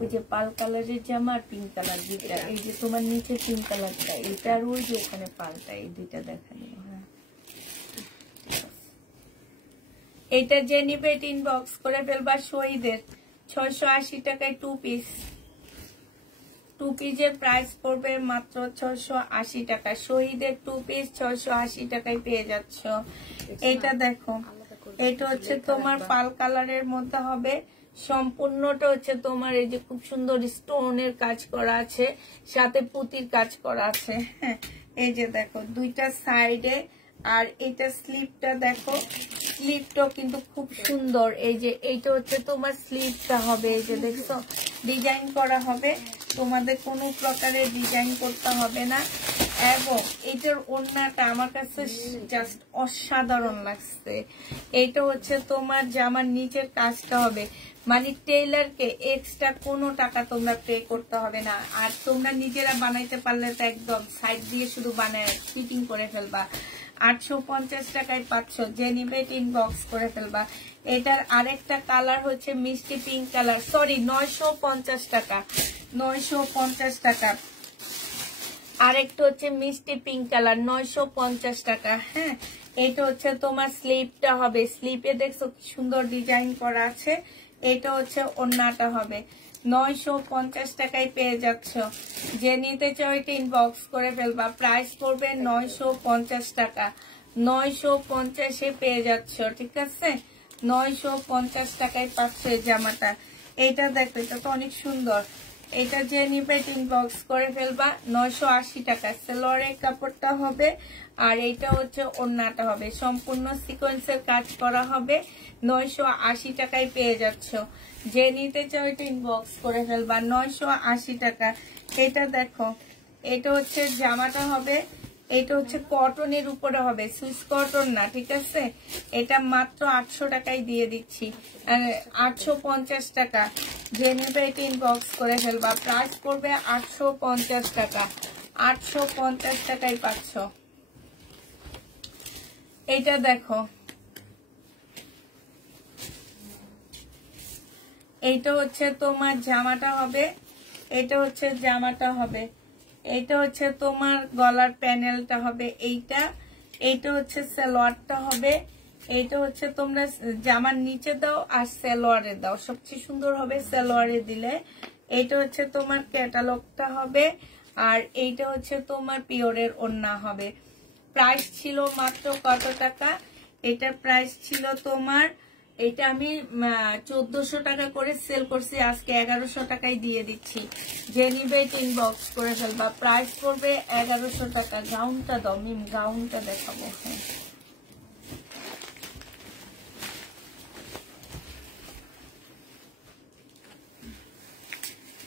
ওই যে পাল কালারের জামা আর পিঙ্ক কালার দুইটা। এই যে তোমার নিচে পিঙ্ক কালারটা, এটা আর ওই যে ওখানে পালটা, এই দুইটা দেখা নিও। হ্যাঁ, এটা যে নিবে এটা ইনবক্স করে ফেলবা। শহীদের 680 টাকায় 2 পিস। 2 পিসের প্রাইস পড়বে মাত্র 680 টাকা। শহীদের 2 পিস 680 টাকায় পেয়ে যাচ্ছ। এটা দেখো, এটা হচ্ছে তোমার পাল কালারের মধ্যে হবে। সম্পূর্ণটা হচ্ছে তোমার এই যে খুব সুন্দর স্টোনের কাজ করা আছে, সাথে পুঁতির কাজ করা আছে। হ্যাঁ, এই যে দেখো দুইটা সাইডে। আর এটা স্লিপটা দেখো, স্লিপটাও কিন্তু খুব সুন্দর। এই যে এইটা হচ্ছে তোমার স্লিপটা হবে। এই যে দেখছো ডিজাইন করা হবে, তোমাদের কোনো প্রকারের ডিজাইন করতে হবে না। এবং এটার ওড়নাটা আমার কাছে জাস্ট অসাধারণ লাগছে। এটা হচ্ছে তোমার জামার নিচের কাজটা হবে, মানে টেইলারকে এক্সট্রা কোনো টাকা তোমরা পে করতে হবে না। আর তোমরা নিজেরা বানাইতে পারলে তো একদম সাইড দিয়ে শুধু বানায় ফিটিং করে ফেলবা। 850 টাকায় পাচ্ছ। যে নিবে ইনবক্স করে ফেলবা। এটার আরেকটা কালার হচ্ছে মিষ্টি পিঙ্ক কালার, সরি 950 টাকা। 950 টাকা। আরেকটা হচ্ছে মিষ্টি পিঙ্ক কালার, 950 টাকা। হ্যাঁ, এটা হচ্ছে তোমার স্লিপটা হবে। স্লিপে দেখছো কি সুন্দর ডিজাইন করা আছে। এটা হচ্ছে ওড়নাটা হবে। 950 টাকায় পেয়ে যাচ্ছ। যে নিতে চাও এটা ইনবক্স করে ফেলবা। প্রাইস পড়বে 950 টাকা। 950-এ পেয়ে যাচ্ছ, ঠিক আছে? 950 টাকায় পাচ্ছ এই জামাটা। এইটা দেখো, এটা তো অনেক সুন্দর। এটা যে নিবে ইনবক্স করে ফেলবা। 980 টাকা সালোয়ারের কাপড়টা হবে। আর এইটা হচ্ছে ওড়নাটা হবে, সম্পূর্ণ সিকোয়েন্সের কাজ করা হবে। 980 টাকায় পেয়ে যাচ্ছ। যে নিতে চাও এটা ইনবক্স করে ফেলবা। 980 টাকা। এটা দেখো, এটা হচ্ছে জামাটা হবে। এটা হচ্ছে কটনের উপরে হবে, সুইস কটন না, ঠিক আছে? এটা মাত্র 800 টাকায় দিয়ে দিচ্ছি, 850 টাকা। যে নেবে এটা ইনবক্স করে ফেলবা। প্রাইস পড়বে 850 টাকা। 850 টাকায় পাচ্ছ। এটা দেখো, এইটা হচ্ছে তোমার জামাটা হবে। এটা হচ্ছে জামাটা হবে। এইটা হচ্ছে তোমার গলার প্যানেলটা হবে। এইটা হচ্ছে সালোয়ারটা হবে। এইটা হচ্ছে তোমরা জামার নিচে দাও আর সালোয়ারে দাও, সবচেয়ে সুন্দর হবে সালোয়ারে দিলে। এইটা হচ্ছে তোমার ক্যাটালগটা হবে। আর এইটা হচ্ছে তোমার পিওরের ওড়না হবে। প্রাইস ছিল মাত্র কত টাকা? এটার প্রাইস ছিল তোমার, এটা আমি 1400 টাকা করে সেল করছি, আজকে 1100 টাকায় দিয়ে দিচ্ছি। যে নিবে ইনবক্স করে ফেলবা। প্রাইস পড়বে 1100 টাকা। গাউনটা দাও মিম, গাউনটা দেখাবো। হ্যাঁ,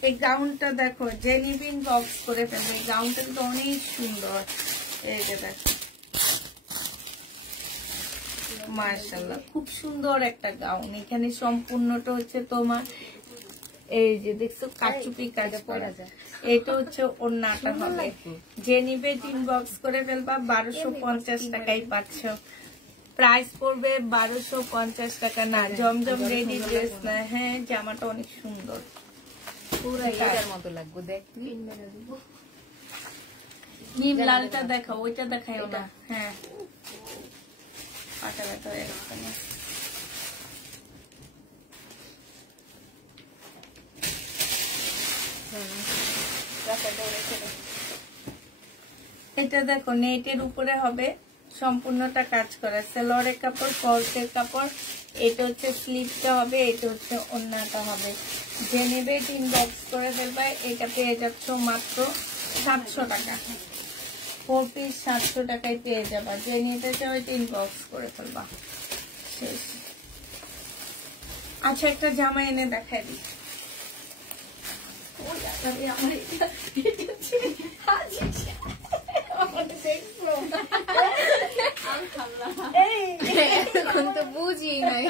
এই গাউনটা দেখো, জেনিবিন বক্স করে ফেলবে। এই গাউনটা কিন্তু অনেক সুন্দর। এই যে দেখো, মাশাআল্লাহ, খুব সুন্দর একটা গাউন। এখানে সম্পূর্ণটা হচ্ছে তোমার এই যে দেখছো কাচুপি কাজ করা যায়। এটা হচ্ছে ওড়নাটা হবে। যে নিবে ইনবক্স করে ফেলবা। 1250 টাকায় পাচ্ছ। প্রাইস পড়বে 1250 টাকা। না, জমজম রেডি ড্রেস না। হ্যাঁ, জামাটা অনেক সুন্দর, পুরো এটার মতো লাগবে। দেখ নিম লালটা দেখাও, ওইটা দেখাইও না। হ্যাঁ, পাটা ব্যথা হয়ে গেছে না। এটা দেখো, নেটের উপরে হবে, সম্পূর্ণটা কাজ করা। সেলোয়ারের কাপড়, ফলসের কাপড়। এটা হচ্ছে স্লিভটা হবে, এটা হচ্ছে ওড়নাটা হবে। যে নেবে ইনবক্স করে ফেলবে। এটা পেয়ে যাচ্ছ মাত্র 700 টাকা। 4 পিস 700 টাকায় পেয়ে যাবা। যে নিতে চাও ইনবক্স করে ফেলবা। শেষ। আচ্ছা, একটা জামা এনে দেখাই দিই। এখন তো বুঝি নাই।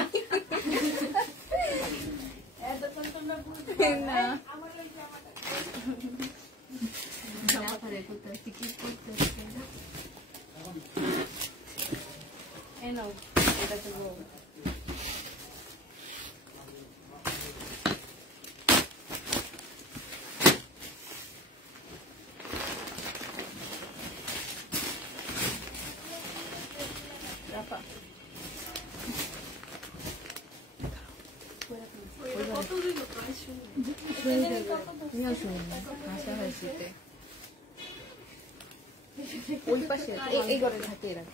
ওই পাশে এই ঘরে থাকে এরা।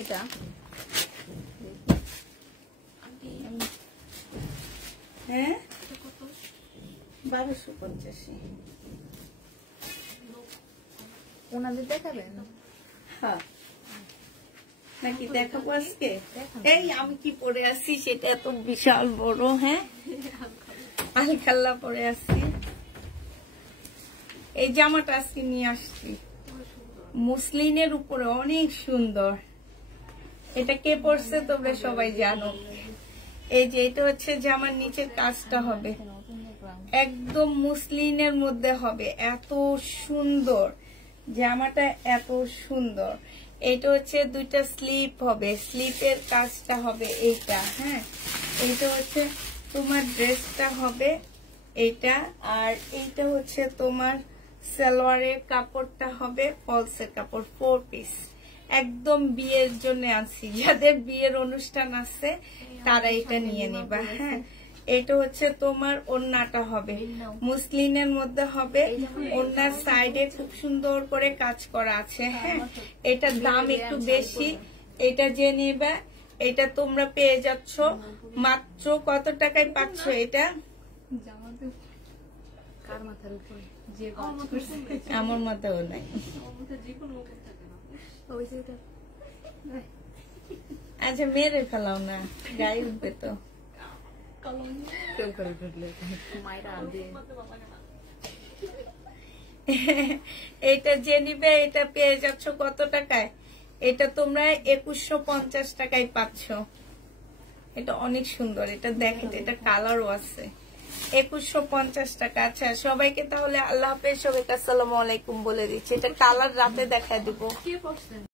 এটা হ্যাঁ, 1250। ওনাদের দেখাবেন? হ্যাঁ, নাকি দেখাবো আজকে? এই আমি কি পরে আসছি সেটা এত বিশাল বড়। হ্যাঁ, আলখাল্লা পরে আসছি। এই জামাটা আজকে নিয়ে আসছি, মুসলিনের উপরে, অনেক সুন্দর। এটা কে পরছে তোমরা সবাই জানো। এই যে এটা হচ্ছে জামার নিচের কাজটা হবে, একদম মুসলিনের মধ্যে হবে। এত সুন্দর জামাটা, এত সুন্দর। এটা হচ্ছে দুইটা স্লিপ হবে, স্লিপের কাজটা হবে এইটা। হ্যাঁ, এইটা হচ্ছে তোমার ড্রেসটা হবে এইটা। আর এইটা হচ্ছে তোমার সালোয়ারের কাপড়টা হবে, ফলসের কাপড়। 4 পিস একদম বিয়ের জন্য আনছি। যাদের বিয়ের অনুষ্ঠান আছে তারা এটা নিয়ে নিবা। হ্যাঁ, এটা হচ্ছে তোমার ওড়নাটা হবে, মুসলিনের মধ্যে হবে। ওড়নার সাইডে খুব সুন্দর করে কাজ করা আছে। হ্যাঁ, এটার দাম একটু বেশি। এটা যে নেবে এটা তোমরা পেয়ে যাচ্ছ মাত্র কত টাকায় পাচ্ছ? এটা আমার মাথাও নাই। আচ্ছা, মেরে ফেলাও না, গায়ে উঠবে তো। এটা যে নিবে এটা পেয়ে যাচ্ছ কত টাকায়? এটা তোমরা 2150 টাকায় পাচ্ছ। এটা অনেক সুন্দর। এটা দেখেন, এটা কালারও আছে। 2150 টাকা। আচ্ছা, সবাইকে তাহলে আল্লাহ হাফেজ, সবাইকে আসসালামু আলাইকুম বলে দিচ্ছি। এটা কালার রাতে দেখা দিব।